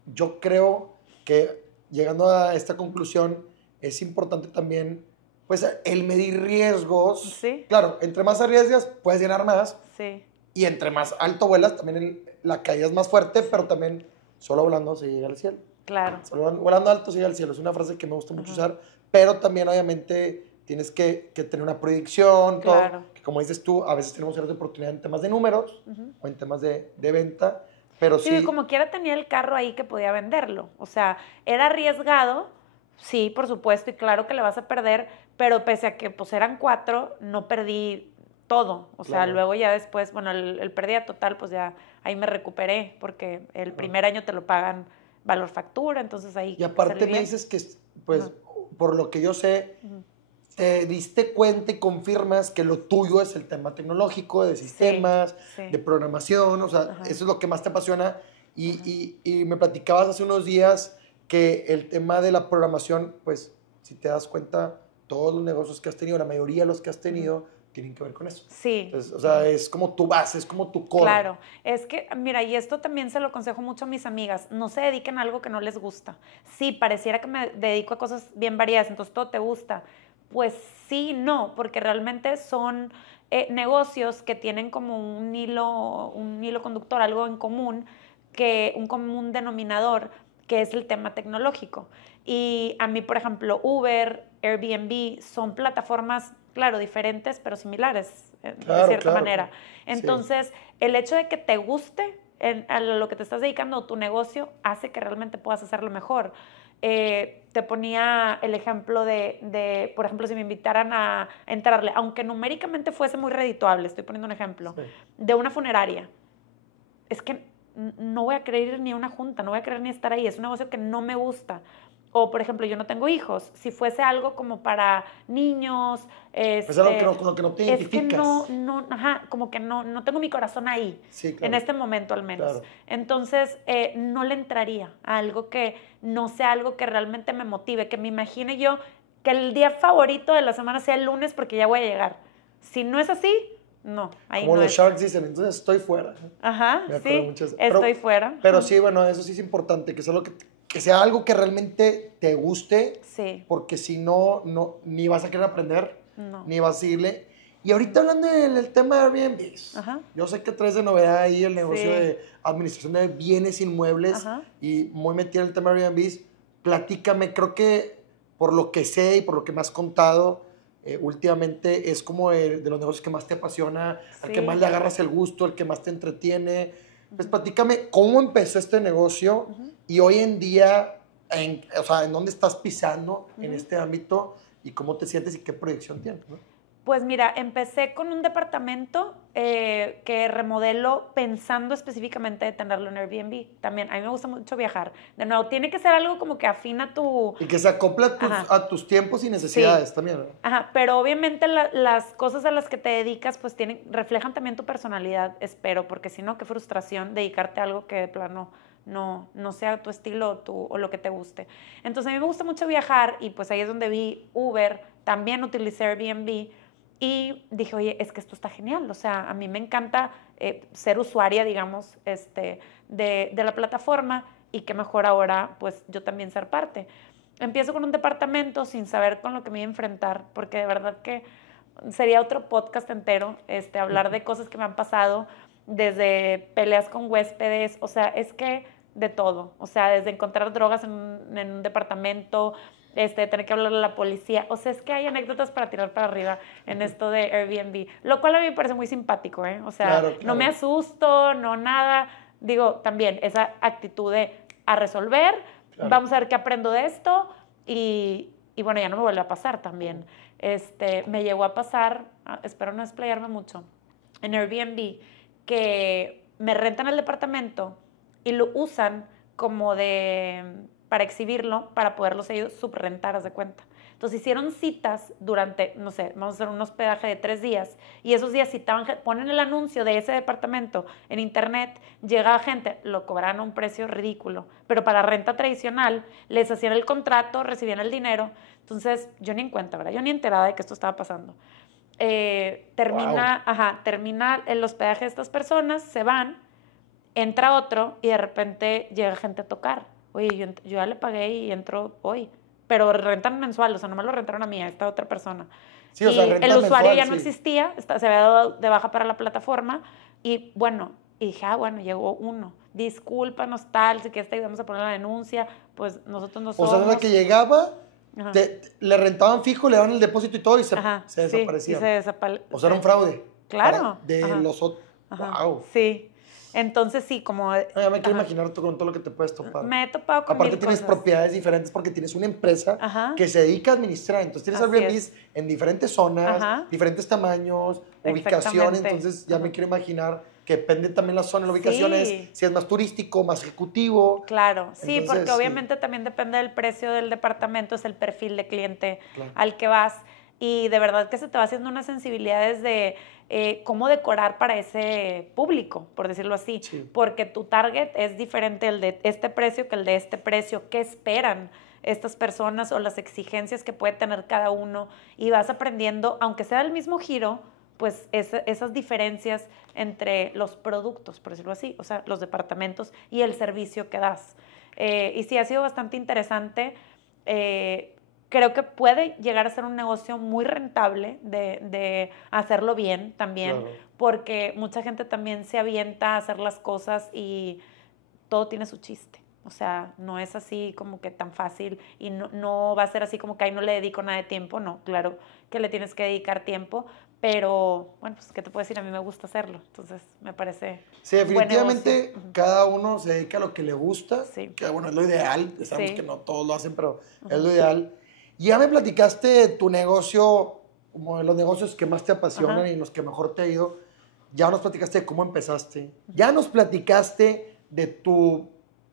yo creo que llegando a esta conclusión, es importante también, pues, el medir riesgos. Sí. Claro, entre más arriesgas, puedes ganar más. Sí. Y entre más alto vuelas, también la caída es más fuerte, pero también solo volando se llega al cielo. Claro. Solo volando alto se llega al cielo. Es una frase que me gusta mucho usar, pero también obviamente tienes que tener una proyección, Claro. todo. Que como dices tú, a veces tenemos cierta oportunidad en temas de números o en temas de venta, pero sí. Sí, como quiera tenía el carro ahí que podía venderlo. O sea, era arriesgado, sí, por supuesto, y claro que le vas a perder, pero pese a que pues eran 4, no perdí todo. O sea, Claro. luego ya después, bueno, el pérdida total, pues ya ahí me recuperé, porque el primer año te lo pagan valor factura, entonces ahí... Y aparte salí me bien. dices que, pues, por lo que yo sé, te diste cuenta y confirmas que lo tuyo es el tema tecnológico, de sistemas, sí. de programación, o sea, eso es lo que más te apasiona. Y me platicabas hace unos días que el tema de la programación, pues, si te das cuenta, todos los negocios que has tenido, la mayoría de los que has tenido, tienen que ver con eso. Sí. Entonces, o sea, es como tu base, es como tu core. Claro, es que, mira, y esto también se lo aconsejo mucho a mis amigas, no se dediquen a algo que no les gusta. Sí, pareciera que me dedico a cosas bien variadas, entonces todo te gusta. Pues sí, no, porque realmente son negocios que tienen como un hilo conductor, algo en común, un común denominador, que es el tema tecnológico. Y a mí, por ejemplo, Uber, Airbnb, son plataformas, claro, diferentes, pero similares, de cierta manera. Entonces, el hecho de que te guste a lo que te estás dedicando, tu negocio, hace que realmente puedas hacerlo mejor. Te ponía el ejemplo de, por ejemplo, si me invitaran a entrarle, aunque numéricamente fuese muy redituable, estoy poniendo un ejemplo, de una funeraria. Es que no voy a querer ir ni a una junta, no voy a querer ni estar ahí, es un negocio que no me gusta. O, por ejemplo, yo no tengo hijos. Si fuese algo como para niños... Es algo con lo que no te identificas. Es que como que no tengo mi corazón ahí. Sí, claro. En este momento al menos. Claro. Entonces, no le entraría a algo que no sea algo que realmente me motive, que me imagine yo que el día favorito de la semana sea el lunes porque ya voy a llegar. Si no es así, no. Ahí como no los es. Sharks dicen, entonces estoy fuera. Ajá, sí, estoy fuera. Pero sí, bueno, eso sí es importante, que sea algo que realmente te guste, sí. Porque si no, ni vas a querer aprender, ni vas a seguirle. Y ahorita hablando del tema de Airbnb, yo sé que traes de novedad ahí el negocio de administración de bienes inmuebles y muy metido en el tema de Airbnb. Platícame, creo que por lo que sé y por lo que me has contado, últimamente es como de los negocios que más te apasiona, al que más le agarras el gusto, el que más te entretiene. Pues platícame cómo empezó este negocio y hoy en día, en dónde estás pisando en este ámbito y cómo te sientes y qué proyección tienes, ¿no? Pues mira, empecé con un departamento que remodelo pensando específicamente de tenerlo en Airbnb. También, a mí me gusta mucho viajar. De nuevo, tiene que ser algo como que afina tu... Y que se acopla a tus tiempos y necesidades también, ¿no? Ajá, pero obviamente las cosas a las que te dedicas pues reflejan también tu personalidad, espero, porque si no, qué frustración dedicarte a algo que de plano no sea tu estilo o lo que te guste. Entonces a mí me gusta mucho viajar y pues ahí es donde vi Uber, también utilicé Airbnb y dije, oye, es que esto está genial, o sea, a mí me encanta ser usuaria, digamos, de la plataforma y qué mejor ahora pues yo también ser parte. Empiezo con un departamento sin saber con lo que me iba a enfrentar, porque de verdad que sería otro podcast entero, hablar de cosas que me han pasado, desde peleas con huéspedes, o sea, es que de todo, o sea, desde encontrar drogas en un departamento, tener que hablarle a la policía, o sea, es que hay anécdotas para tirar para arriba en esto de Airbnb, lo cual a mí me parece muy simpático, o sea, claro. No me asusto, no nada, digo, también esa actitud de a resolver, claro. Vamos a ver qué aprendo de esto y bueno, ya no me vuelve a pasar también. Me llegó a pasar, espero no desplayarme mucho, en Airbnb, que me rentan el departamento y lo usan como para exhibirlo, para poderlos ellos subrentar, haz de cuenta. Entonces hicieron citas durante, no sé, vamos a hacer un hospedaje de 3 días y esos días citaban, ponen el anuncio de ese departamento en internet, llegaba gente, lo cobraban a un precio ridículo, pero para renta tradicional les hacían el contrato, recibían el dinero, entonces yo ni en cuenta, ¿verdad? Yo ni enterada de que esto estaba pasando. Termina el hospedaje de estas personas, se van, entra otro y de repente llega gente a tocar. Oye, yo ya le pagué y entro hoy. Pero rentan mensual, o sea, no me lo rentaron a mí, a esta otra persona. Sí, o sea, el usuario mensual, ya no existía, se había dado de baja para la plataforma y bueno, Y dije, ah, bueno, llegó uno. Discúlpanos, tal, si quieres te ayudamos a poner la denuncia, pues nosotros no O somos. sea, la que llegaba, Ajá. le rentaban fijo, le daban el depósito y todo y se Sí, desaparecían. y se desaparecían. O sea, era un fraude. Claro. De Ajá. los otros. Ajá. Wow. Sí. Entonces sí, como... No, ya me quiero ajá. imaginar tú con todo lo que te puedes topar. Me he topado con Aparte mil tienes cosas. propiedades diferentes porque tienes una empresa Ajá. que se dedica a administrar. Entonces tienes Así Airbnbs en diferentes zonas, Ajá. diferentes tamaños, ubicación. Exactamente. Entonces ya Ajá. me quiero imaginar que depende también la zona, la ubicación Sí. si es más turístico, más ejecutivo. Claro, sí, Entonces, porque sí. obviamente también depende del precio del departamento, es el perfil de cliente Claro. al que vas. Y de verdad que se te va haciendo unas sensibilidades de cómo decorar para ese público, por decirlo así. Sí. Porque tu target es diferente el de este precio que el de este precio. ¿Qué esperan estas personas o las exigencias que puede tener cada uno? Y vas aprendiendo, aunque sea el mismo giro, pues esas diferencias entre los productos, por decirlo así, o sea, los departamentos y el servicio que das. Y sí, ha sido bastante interesante. Creo que puede llegar a ser un negocio muy rentable de hacerlo bien también, Claro. porque mucha gente también se avienta a hacer las cosas y todo tiene su chiste. O sea, no es así como que tan fácil y no va a ser así como que ahí no le dedico nada de tiempo. No, claro que le tienes que dedicar tiempo, pero bueno, pues ¿qué te puedo decir? A mí me gusta hacerlo, entonces me parece Sí, un buen definitivamente negocio. cada uno se dedica a lo que le gusta, Sí. que bueno, es lo ideal, sabemos Sí. que no todos lo hacen, pero es lo ideal. Y ya me platicaste de tu negocio, como de los negocios que más te apasionan Ajá. y los que mejor te ha ido. Ya nos platicaste de cómo empezaste. Ya nos platicaste de tu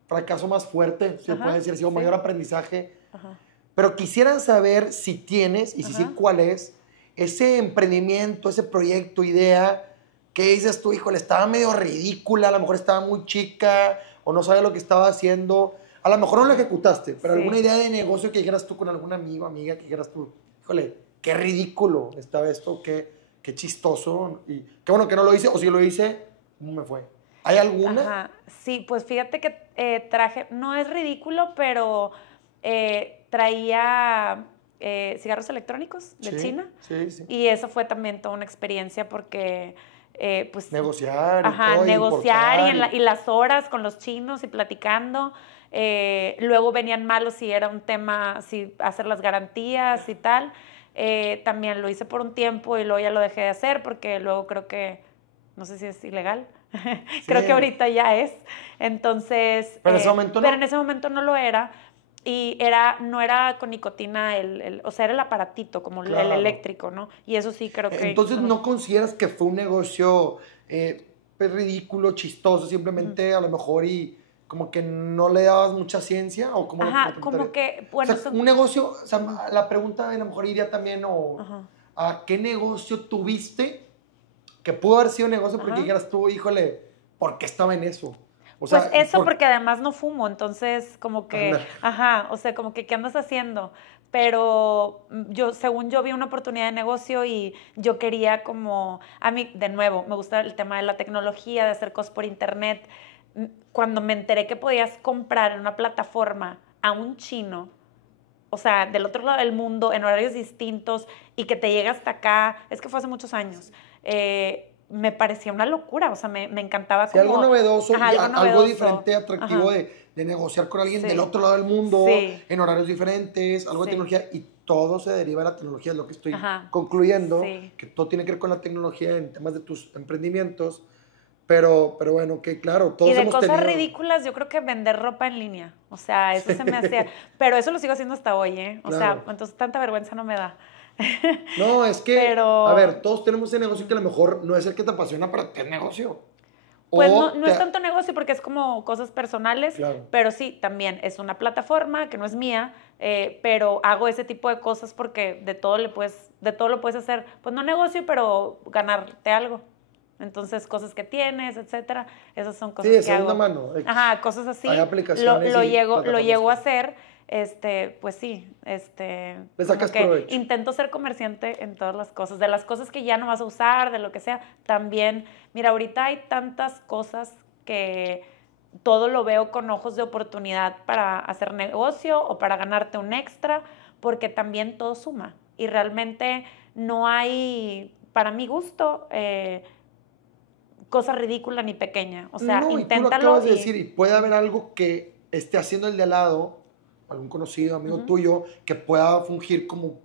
fracaso más fuerte, si se Ajá, puede decir así, o sí. mayor aprendizaje. Ajá. Pero quisiera saber si tienes, y si sí, Ajá. cuál es, ese emprendimiento, ese proyecto, idea, que dices tú, híjole, estaba medio ridícula, a lo mejor estaba muy chica, o no sabía lo que estaba haciendo. A lo mejor no lo ejecutaste, pero Sí. alguna idea de negocio que dijeras tú con algún amigo, amiga, que dijeras tú, híjole, qué ridículo estaba esto, qué chistoso. Y qué bueno que no lo hice, o si lo hice, ¿cómo me fue? ¿Hay alguna? Ajá. Sí, pues fíjate que traje, no es ridículo, pero traía cigarros electrónicos de Sí, China. sí, sí. Y eso fue también toda una experiencia porque, pues... Negociar y Ajá, todo, negociar importar y las horas con los chinos y platicando. Luego venían malos si era un tema, si hacer las garantías y tal. También lo hice por un tiempo y luego ya lo dejé de hacer porque luego creo que, no sé si es ilegal. Creo que ahorita ya es. Entonces, Pero en ese momento no. pero en ese momento no lo era. Y no era con nicotina, o sea, era el aparatito, como el Claro. eléctrico, ¿no? Y eso sí creo que... Entonces, ¿no consideras que fue un negocio pues, ridículo, chistoso, simplemente a lo mejor y como que no le dabas mucha ciencia? ¿O cómo Ajá, lo como que, bueno, o sea, un negocio, o sea, la pregunta a lo mejor iría también Ajá. a qué negocio tuviste que pudo haber sido negocio porque Ajá. dijeras tú, híjole, ¿por qué estaba en eso? O Pues sea, eso porque además no fumo, entonces como que, Anda. ajá, o sea, como que, ¿qué andas haciendo? Pero según yo vi una oportunidad de negocio y yo quería como, a mí, de nuevo, me gusta el tema de la tecnología, de hacer cosas por internet. Cuando me enteré que podías comprar en una plataforma a un chino, o sea, del otro lado del mundo, en horarios distintos, y que te llega hasta acá, es que fue hace muchos años, me parecía una locura, o sea, me encantaba sí, como... algo novedoso Ajá, y algo algo novedoso. diferente, atractivo Ajá. de negociar con alguien Sí. del otro lado del mundo, Sí. en horarios diferentes, algo de Sí. tecnología, y todo se deriva de la tecnología, es lo que estoy Ajá. concluyendo, Sí. que todo tiene que ver con la tecnología en temas de tus emprendimientos, pero bueno, que claro, todos Y de hemos cosas tenido... ridículas, yo creo que vender ropa en línea. O sea, eso se me hacía... Pero eso lo sigo haciendo hasta hoy, ¿eh? O Claro. sea, entonces tanta vergüenza no me da. No, es que, Pero... a ver, todos tenemos ese negocio que a lo mejor no es el que te apasiona, pero te negocio. Pues O no es tanto negocio porque es como cosas personales, Claro. pero sí, también es una plataforma que no es mía, pero hago ese tipo de cosas porque de todo lo puedes hacer, pues no negocio, pero ganarte algo. Entonces, cosas que tienes, etcétera, esas son cosas Sí, de que segunda hago. mano. Ajá, cosas así. Hay aplicaciones Lo y llego a plataformas. hacer, pues sí, Le como sacas que provecho. intento ser comerciante en todas las cosas, de las cosas que ya no vas a usar, de lo que sea, también, mira, ahorita hay tantas cosas que todo lo veo con ojos de oportunidad para hacer negocio o para ganarte un extra, porque también todo suma y realmente no hay, para mi gusto, cosa ridícula ni pequeña. O sea, no, y tú lo inténtalo. acabas de decir, y puede haber algo que esté haciendo el de al lado, algún conocido, amigo tuyo, que pueda fungir como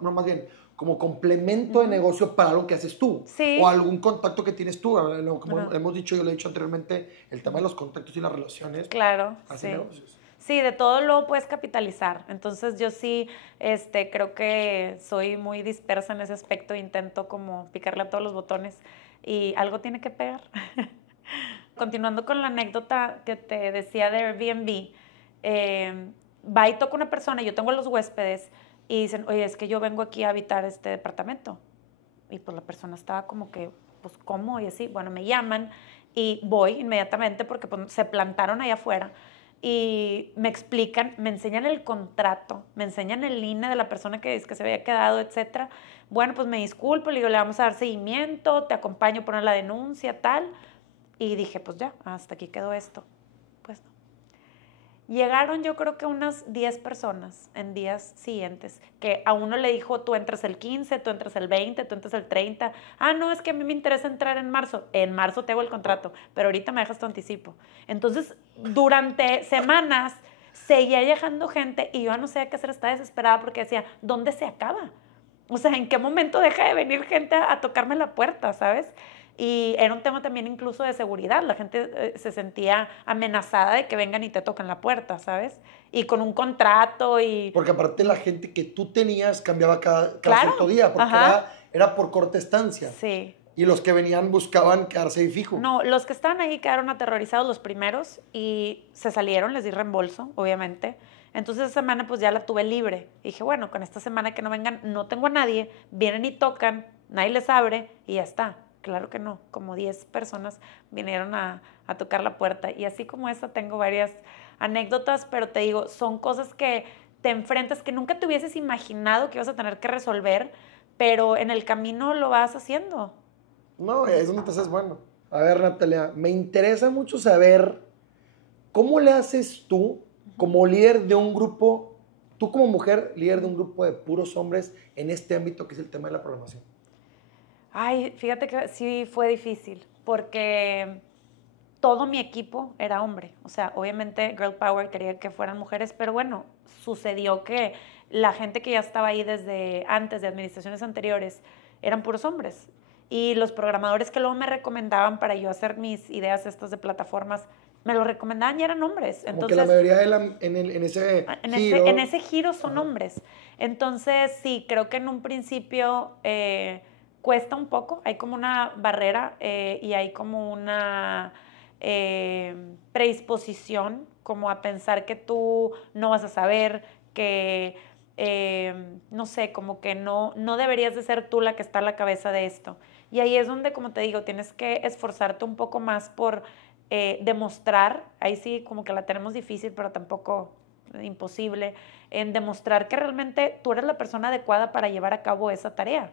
no, más bien, como complemento de negocio para algo que haces tú. Sí. O algún contacto que tienes tú. Como hemos dicho, yo lo he dicho anteriormente, el tema de los contactos y las relaciones. Claro, Hacen negocios. Sí, de todo lo puedes capitalizar. Entonces yo sí creo que soy muy dispersa en ese aspecto. Intento como picarle a todos los botones y algo tiene que pegar. Continuando con la anécdota que te decía de Airbnb, va y toca una persona, yo tengo a los huéspedes y dicen, oye, es que yo vengo aquí a habitar este departamento. Y pues la persona estaba como que, pues, ¿cómo? Y así, bueno, me llaman y voy inmediatamente porque pues, se plantaron allá afuera y me explican, me enseñan el contrato, me enseñan el INE de la persona que se había quedado, etcétera. Bueno, pues me disculpo, le digo, le vamos a dar seguimiento, te acompaño a poner la denuncia, tal. Y dije, pues ya, hasta aquí quedó esto. Pues no. Llegaron yo creo que unas 10 personas en días siguientes, que a uno le dijo, tú entras el 15, tú entras el 20, tú entras el 30. Ah, no, es que a mí me interesa entrar en marzo. En marzo te hago el contrato, pero ahorita me dejas tu anticipo. Entonces, durante semanas seguía llegando gente y yo ya no sabía qué hacer, estaba desesperada porque decía, ¿dónde se acaba? O sea, ¿en qué momento deja de venir gente a tocarme la puerta, sabes? Y era un tema también incluso de seguridad. La gente se sentía amenazada de que vengan y te toquen la puerta, ¿sabes? Y con un contrato y... Porque aparte la gente que tú tenías cambiaba cada Claro. cierto día, porque era por corta estancia. Sí. Y los que venían buscaban quedarse ahí fijo. No, los que estaban ahí quedaron aterrorizados los primeros y se salieron, les di reembolso, obviamente. Entonces esa semana pues ya la tuve libre. Y dije, bueno, con esta semana que no vengan, no tengo a nadie, vienen y tocan, nadie les abre y ya está. Claro que no, como 10 personas vinieron a tocar la puerta. Y así como esa tengo varias anécdotas, pero te digo, son cosas que te enfrentas que nunca te hubieses imaginado que ibas a tener que resolver, pero en el camino lo vas haciendo. No, es donde te haces bueno. A ver, Natalia, me interesa mucho saber cómo le haces tú como líder de un grupo, tú como mujer, líder de un grupo de puros hombres en este ámbito que es el tema de la programación. Ay, fíjate que sí fue difícil, porque todo mi equipo era hombre. O sea, obviamente Girl Power quería que fueran mujeres, pero bueno, sucedió que la gente que ya estaba ahí desde antes de administraciones anteriores eran puros hombres. Y los programadores que luego me recomendaban para yo hacer mis ideas estas de plataformas, me lo recomendaban y eran hombres. Como Entonces, que la mayoría en ese giro... en ese giro son hombres. Entonces, sí, creo que en un principio cuesta un poco. Hay como una barrera y hay como una predisposición como a pensar que tú no vas a saber, que no sé, como que no deberías de ser tú la que está a la cabeza de esto. Y ahí es donde, como te digo, tienes que esforzarte un poco más por demostrar, ahí sí como que la tenemos difícil, pero tampoco imposible, en demostrar que realmente tú eres la persona adecuada para llevar a cabo esa tarea.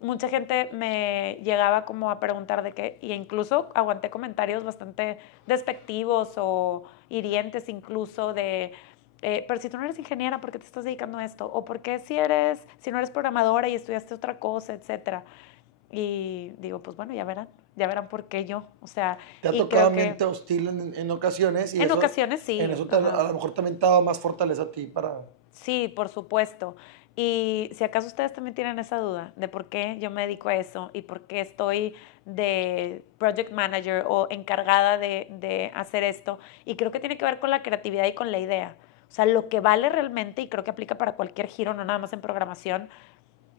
Mucha gente me llegaba como a preguntar de qué, y incluso aguanté comentarios bastante despectivos o hirientes incluso de, pero si tú no eres ingeniera, ¿por qué te estás dedicando a esto? O ¿por qué si no eres programadora y estudiaste otra cosa, etcétera? Y digo, pues bueno, ya verán por qué yo, o sea... ¿Te ha tocado ambiente hostil en ocasiones? Y en ocasiones sí. En eso a lo mejor también te ha dado más fortaleza a ti para... Sí, por supuesto. Y si acaso ustedes también tienen esa duda de por qué yo me dedico a eso y por qué estoy de project manager o encargada de hacer esto, y creo que tiene que ver con la creatividad y con la idea. O sea, lo que vale realmente, y creo que aplica para cualquier giro, no nada más en programación,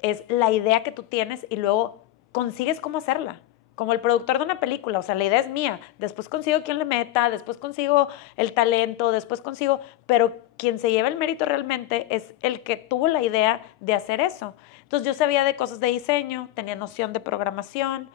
es la idea que tú tienes y luego consigues cómo hacerla. Como el productor de una película, o sea, la idea es mía, después consigo quien le meta, después consigo el talento, después consigo, pero quien se lleva el mérito realmente es el que tuvo la idea de hacer eso. Entonces yo sabía de cosas de diseño, tenía noción de programación,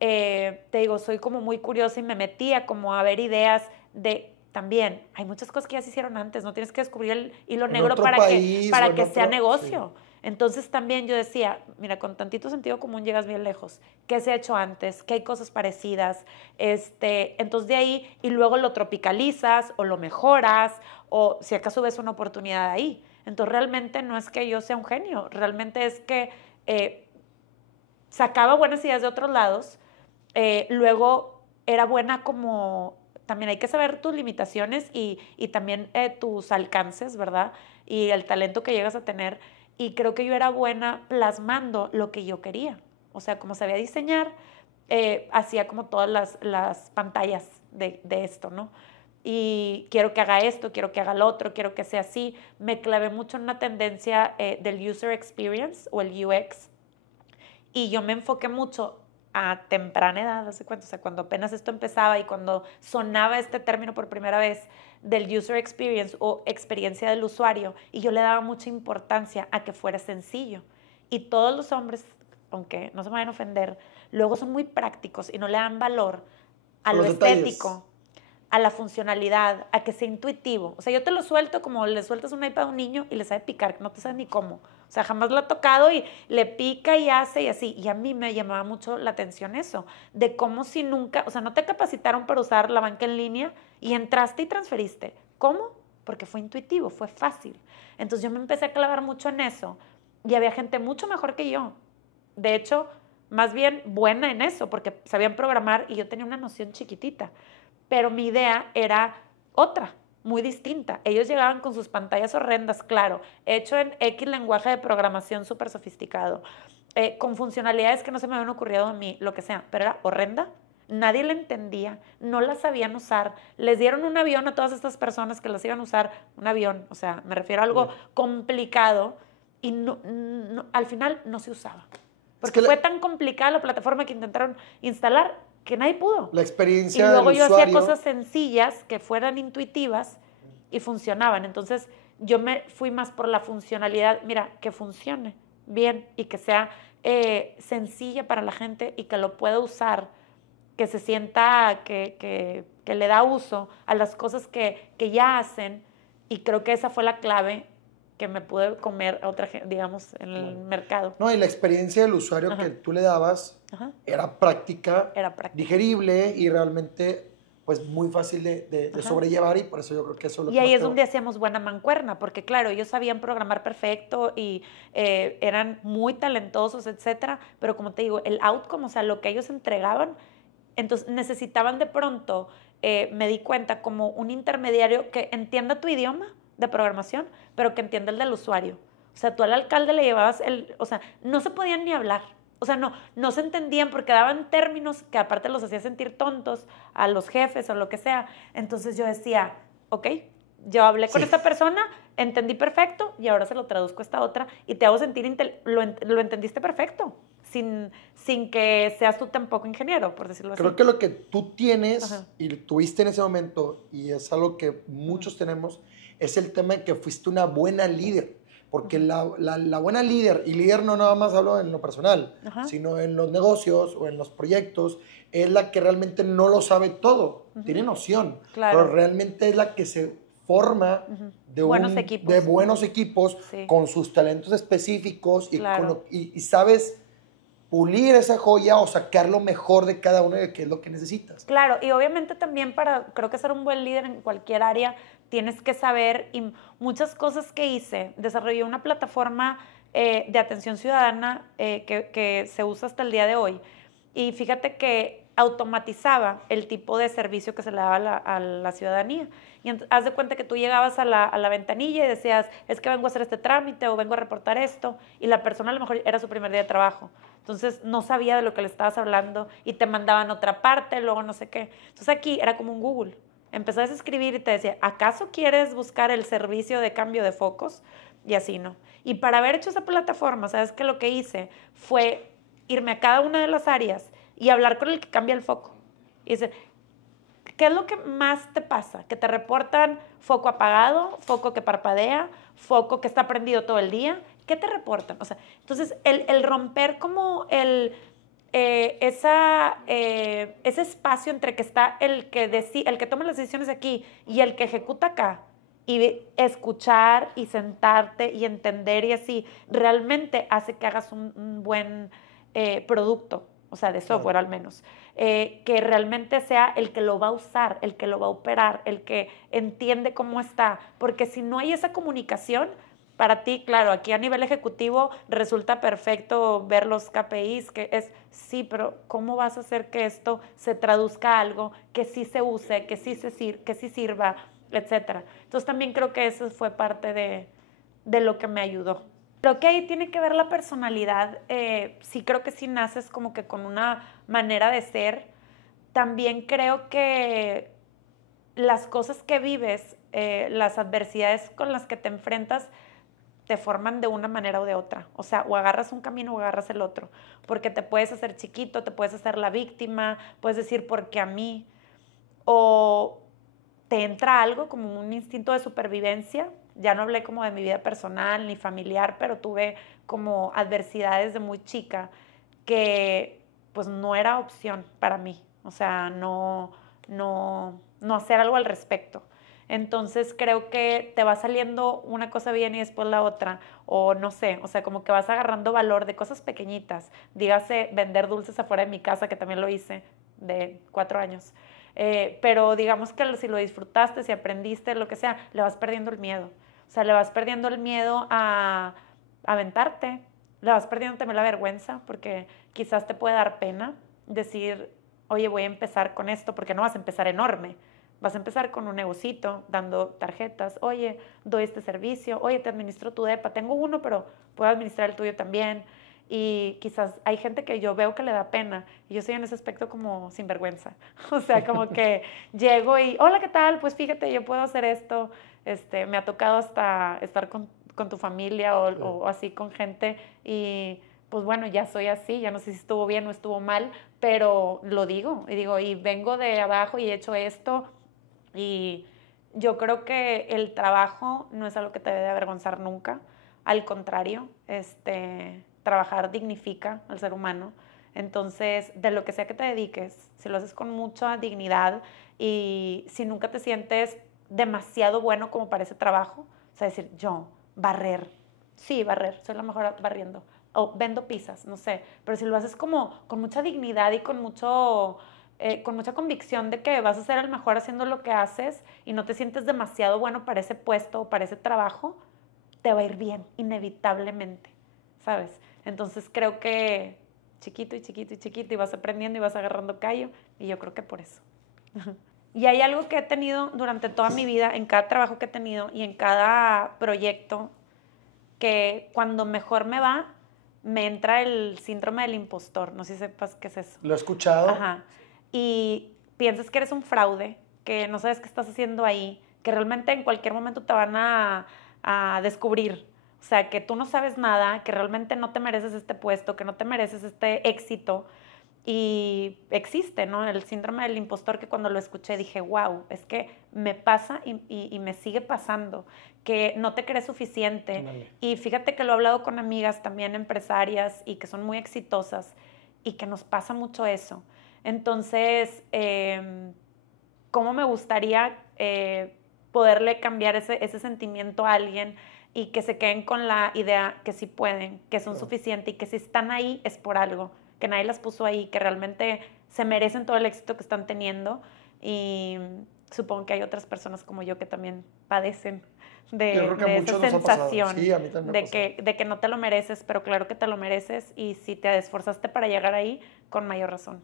te digo, soy como muy curiosa y me metía como a ver ideas de... También, hay muchas cosas que ya se hicieron antes, no tienes que descubrir el hilo negro para que sea negocio. Sí. Entonces también yo decía, mira, con tantito sentido común llegas bien lejos. ¿Qué se ha hecho antes? ¿Qué hay cosas parecidas? Entonces de ahí, y luego lo tropicalizas o lo mejoras, o si acaso ves una oportunidad ahí. Entonces realmente no es que yo sea un genio, realmente es que sacaba buenas ideas de otros lados, Luego era buena como, también hay que saber tus limitaciones y también tus alcances, ¿verdad? Y el talento que llegas a tener. Y creo que yo era buena plasmando lo que yo quería. O sea, como sabía diseñar, hacía como todas las pantallas de esto, ¿no? Y quiero que haga esto, quiero que haga lo otro, quiero que sea así. Me clavé mucho en una tendencia del user experience o el UX y yo me enfoqué mucho a temprana edad, ¿hace cuánto? O sea, cuando apenas esto empezaba y cuando sonaba este término por primera vez del user experience o experiencia del usuario, y yo le daba mucha importancia a que fuera sencillo. Y todos los hombres, aunque no se me vayan a ofender, luego son muy prácticos y no le dan valor a A lo los detalles. estético, a la funcionalidad, a que sea intuitivo. O sea, yo te lo suelto como le sueltas un iPad a un niño y le sabe picar, que no te sabes ni cómo. O sea, jamás lo ha tocado y le pica y hace y así. Y a mí me llamaba mucho la atención eso, de cómo si nunca, o sea, no te capacitaron para usar la banca en línea y entraste y transferiste. ¿Cómo? Porque fue intuitivo, fue fácil. Entonces yo me empecé a clavar mucho en eso y había gente mucho mejor que yo. De hecho, más bien buena en eso, porque sabían programar y yo tenía una noción chiquitita. Pero mi idea era otra, muy distinta. Ellos llegaban con sus pantallas horrendas, claro, hecho en X lenguaje de programación súper sofisticado, con funcionalidades que no se me habían ocurrido a mí, lo que sea, pero era horrenda. Nadie la entendía, no la sabían usar. Les dieron un avión a todas estas personas que las iban a usar, un avión, o sea, me refiero a algo complicado y al final no se usaba. Porque fue tan complicada la plataforma que intentaron instalar que nadie pudo. La Y experiencia luego del yo hacía usuario. cosas sencillas que fueran intuitivas y funcionaban. Entonces yo me fui más por la funcionalidad. Mira, que funcione bien y que sea sencilla para la gente y que lo pueda usar, que se sienta que le da uso a las cosas que ya hacen. Y creo que esa fue la clave que me pude comer a otra gente, digamos, en el mercado. No, y la experiencia del usuario Ajá. que tú le dabas Ajá. era práctica, Era práctica. digerible y realmente pues muy fácil de Ajá. sobrellevar, y por eso yo creo que eso es lo Y que ahí más es pegó. donde hacíamos buena mancuerna, porque claro, ellos sabían programar perfecto y eran muy talentosos, etcétera, pero como te digo, el outcome, o sea, lo que ellos entregaban, entonces necesitaban de pronto, me di cuenta, como un intermediario que entienda tu idioma de programación, pero que entienda el del usuario. O sea, tú al alcalde le llevabas o sea, no se podían ni hablar. O sea, no se entendían porque daban términos que aparte los hacía sentir tontos a los jefes o lo que sea. Entonces yo decía, ok, yo hablé con esta persona, entendí perfecto y ahora se lo traduzco a esta otra y te hago sentir, lo entendiste perfecto, sin que seas tú tampoco ingeniero, por decirlo así. Creo que lo que tú tienes Ajá. y tuviste en ese momento, y es algo que muchos tenemos, es el tema de que fuiste una buena líder. Porque la buena líder, y líder no nada más hablo en lo personal, Ajá. sino en los negocios o en los proyectos, es la que realmente no lo sabe todo, tiene noción, Claro. pero realmente es la que se forma de buenos equipos Sí. con sus talentos específicos y, Claro. y sabes pulir esa joya o sacar lo mejor de cada uno de qué es lo que necesitas. Claro, y obviamente también para, creo que ser un buen líder en cualquier área, tienes que saber, y muchas cosas que hice, desarrollé una plataforma de atención ciudadana que se usa hasta el día de hoy, y fíjate que automatizaba el tipo de servicio que se le daba a la ciudadanía. Y haz de cuenta que tú llegabas a la ventanilla y decías, es que vengo a hacer este trámite o vengo a reportar esto, y la persona a lo mejor era su primer día de trabajo. Entonces no sabía de lo que le estabas hablando y te mandaban a otra parte, luego no sé qué. Entonces aquí era como un Google. Empezabas a escribir y te decía, ¿acaso quieres buscar el servicio de cambio de focos? Y así no. Y para haber hecho esa plataforma, ¿sabes qué? Lo que hice fue irme a cada una de las áreas y hablar con el que cambia el foco. Y dice, ¿qué es lo que más te pasa? Que te reportan foco apagado, foco que parpadea, foco que está prendido todo el día. ¿Qué te reportan? O sea, entonces, el romper como ese espacio entre que está el que toma las decisiones aquí y el que ejecuta acá, y escuchar y sentarte y entender y así, realmente hace que hagas un buen producto, o sea, de software al menos, que realmente sea el que lo va a usar, el que lo va a operar, el que entiende cómo está, porque si no hay esa comunicación, para ti, claro, aquí a nivel ejecutivo resulta perfecto ver los KPIs, que es, sí, pero ¿cómo vas a hacer que esto se traduzca a algo que sí se use, que sí sirva, etcétera? Entonces también creo que eso fue parte de lo que me ayudó. Creo que ahí tiene que ver la personalidad. Sí creo que sí naces como que con una manera de ser. También creo que las cosas que vives, las adversidades con las que te enfrentas, te forman de una manera o de otra. O sea, o agarras un camino o agarras el otro. Porque te puedes hacer chiquito, te puedes hacer la víctima, puedes decir ¿por qué a mí? O te entra algo como un instinto de supervivencia. Ya no hablé como de mi vida personal ni familiar, pero tuve como adversidades de muy chica que pues no era opción para mí. O sea, no hacer algo al respecto. Entonces creo que te va saliendo una cosa bien y después la otra, o no sé, o sea, como que vas agarrando valor de cosas pequeñitas. Dígase vender dulces afuera de mi casa, que también lo hice, de 4 años. Pero digamos que si lo disfrutaste, si aprendiste, lo que sea, le vas perdiendo el miedo. O sea, le vas perdiendo el miedo a aventarte, le vas perdiendo también la vergüenza, porque quizás te puede dar pena decir, oye, voy a empezar con esto, porque no vas a empezar enorme. Vas a empezar con un negocito, dando tarjetas, oye, doy este servicio, oye, te administro tu depa, tengo uno, pero puedo administrar el tuyo también. Y quizás hay gente que yo veo que le da pena, y yo soy en ese aspecto como sinvergüenza. O sea, como que llego y, hola, ¿qué tal? Pues fíjate, yo puedo hacer esto. Me ha tocado hasta estar con tu familia o así con gente y pues bueno, ya soy así, ya no sé si estuvo bien o estuvo mal, pero lo digo y digo, y vengo de abajo y he hecho esto. Y yo creo que el trabajo no es algo que te debe de avergonzar nunca. Al contrario, trabajar dignifica al ser humano. Entonces, de lo que sea que te dediques, si lo haces con mucha dignidad y si nunca te sientes demasiado bueno como para ese trabajo, o sea, decir, yo, barrer, sí, barrer, soy la mejor barriendo, o vendo pizzas, no sé, pero si lo haces como con mucha dignidad y con mucha convicción de que vas a ser el mejor haciendo lo que haces y no te sientes demasiado bueno para ese puesto o para ese trabajo, te va a ir bien, inevitablemente, ¿sabes? Entonces creo que chiquito y chiquito y chiquito y vas aprendiendo y vas agarrando callo y yo creo que por eso. Y hay algo que he tenido durante toda mi vida, en cada trabajo que he tenido y en cada proyecto, que cuando mejor me va, me entra el síndrome del impostor. No sé si sepas qué es eso. Lo he escuchado. Ajá. Y piensas que eres un fraude, que no sabes qué estás haciendo ahí, que realmente en cualquier momento te van a descubrir. O sea, que tú no sabes nada, que realmente no te mereces este puesto, que no te mereces este éxito. Y existe, ¿no? El síndrome del impostor, que cuando lo escuché dije, wow, es que me pasa y me sigue pasando, que no te crees suficiente. Vale. Y fíjate que lo he hablado con amigas también empresarias y que son muy exitosas y que nos pasa mucho eso. Entonces, ¿cómo me gustaría poderle cambiar ese sentimiento a alguien y que se queden con la idea que sí pueden, que son suficientes y que si están ahí es por algo, que nadie las puso ahí, que realmente se merecen todo el éxito que están teniendo? Y supongo que hay otras personas como yo que también padecen de esa sensación, sí, a mí también de que no te lo mereces, pero claro que te lo mereces y si te esforzaste para llegar ahí, con mayor razón.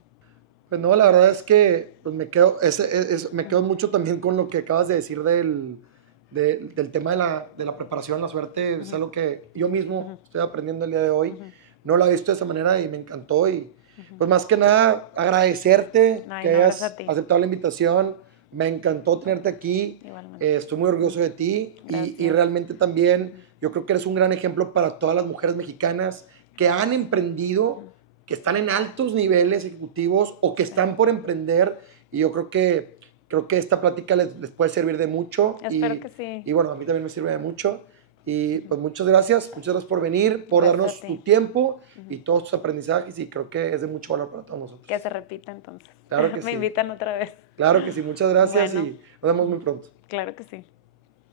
Pues no, la verdad es que pues me quedo mucho también con lo que acabas de decir del tema de la preparación, la suerte. Es algo que yo mismo estoy aprendiendo el día de hoy. No lo he visto de esa manera y me encantó. Y pues más que nada agradecerte que hayas aceptado la invitación. Me encantó tenerte aquí. Estoy muy orgulloso de ti y realmente también yo creo que eres un gran ejemplo para todas las mujeres mexicanas que han emprendido, que están en altos niveles ejecutivos o que están por emprender, y yo creo que esta plática les puede servir de mucho. Espero que sí. Y bueno, a mí también me sirve de mucho. Y pues muchas gracias por venir, por darnos tu tiempo y todos tus aprendizajes, y creo que es de mucho valor para todos nosotros. Que se repita entonces. Claro que Me sí. invitan otra vez. Claro que sí, muchas gracias y nos vemos muy pronto. Claro que sí.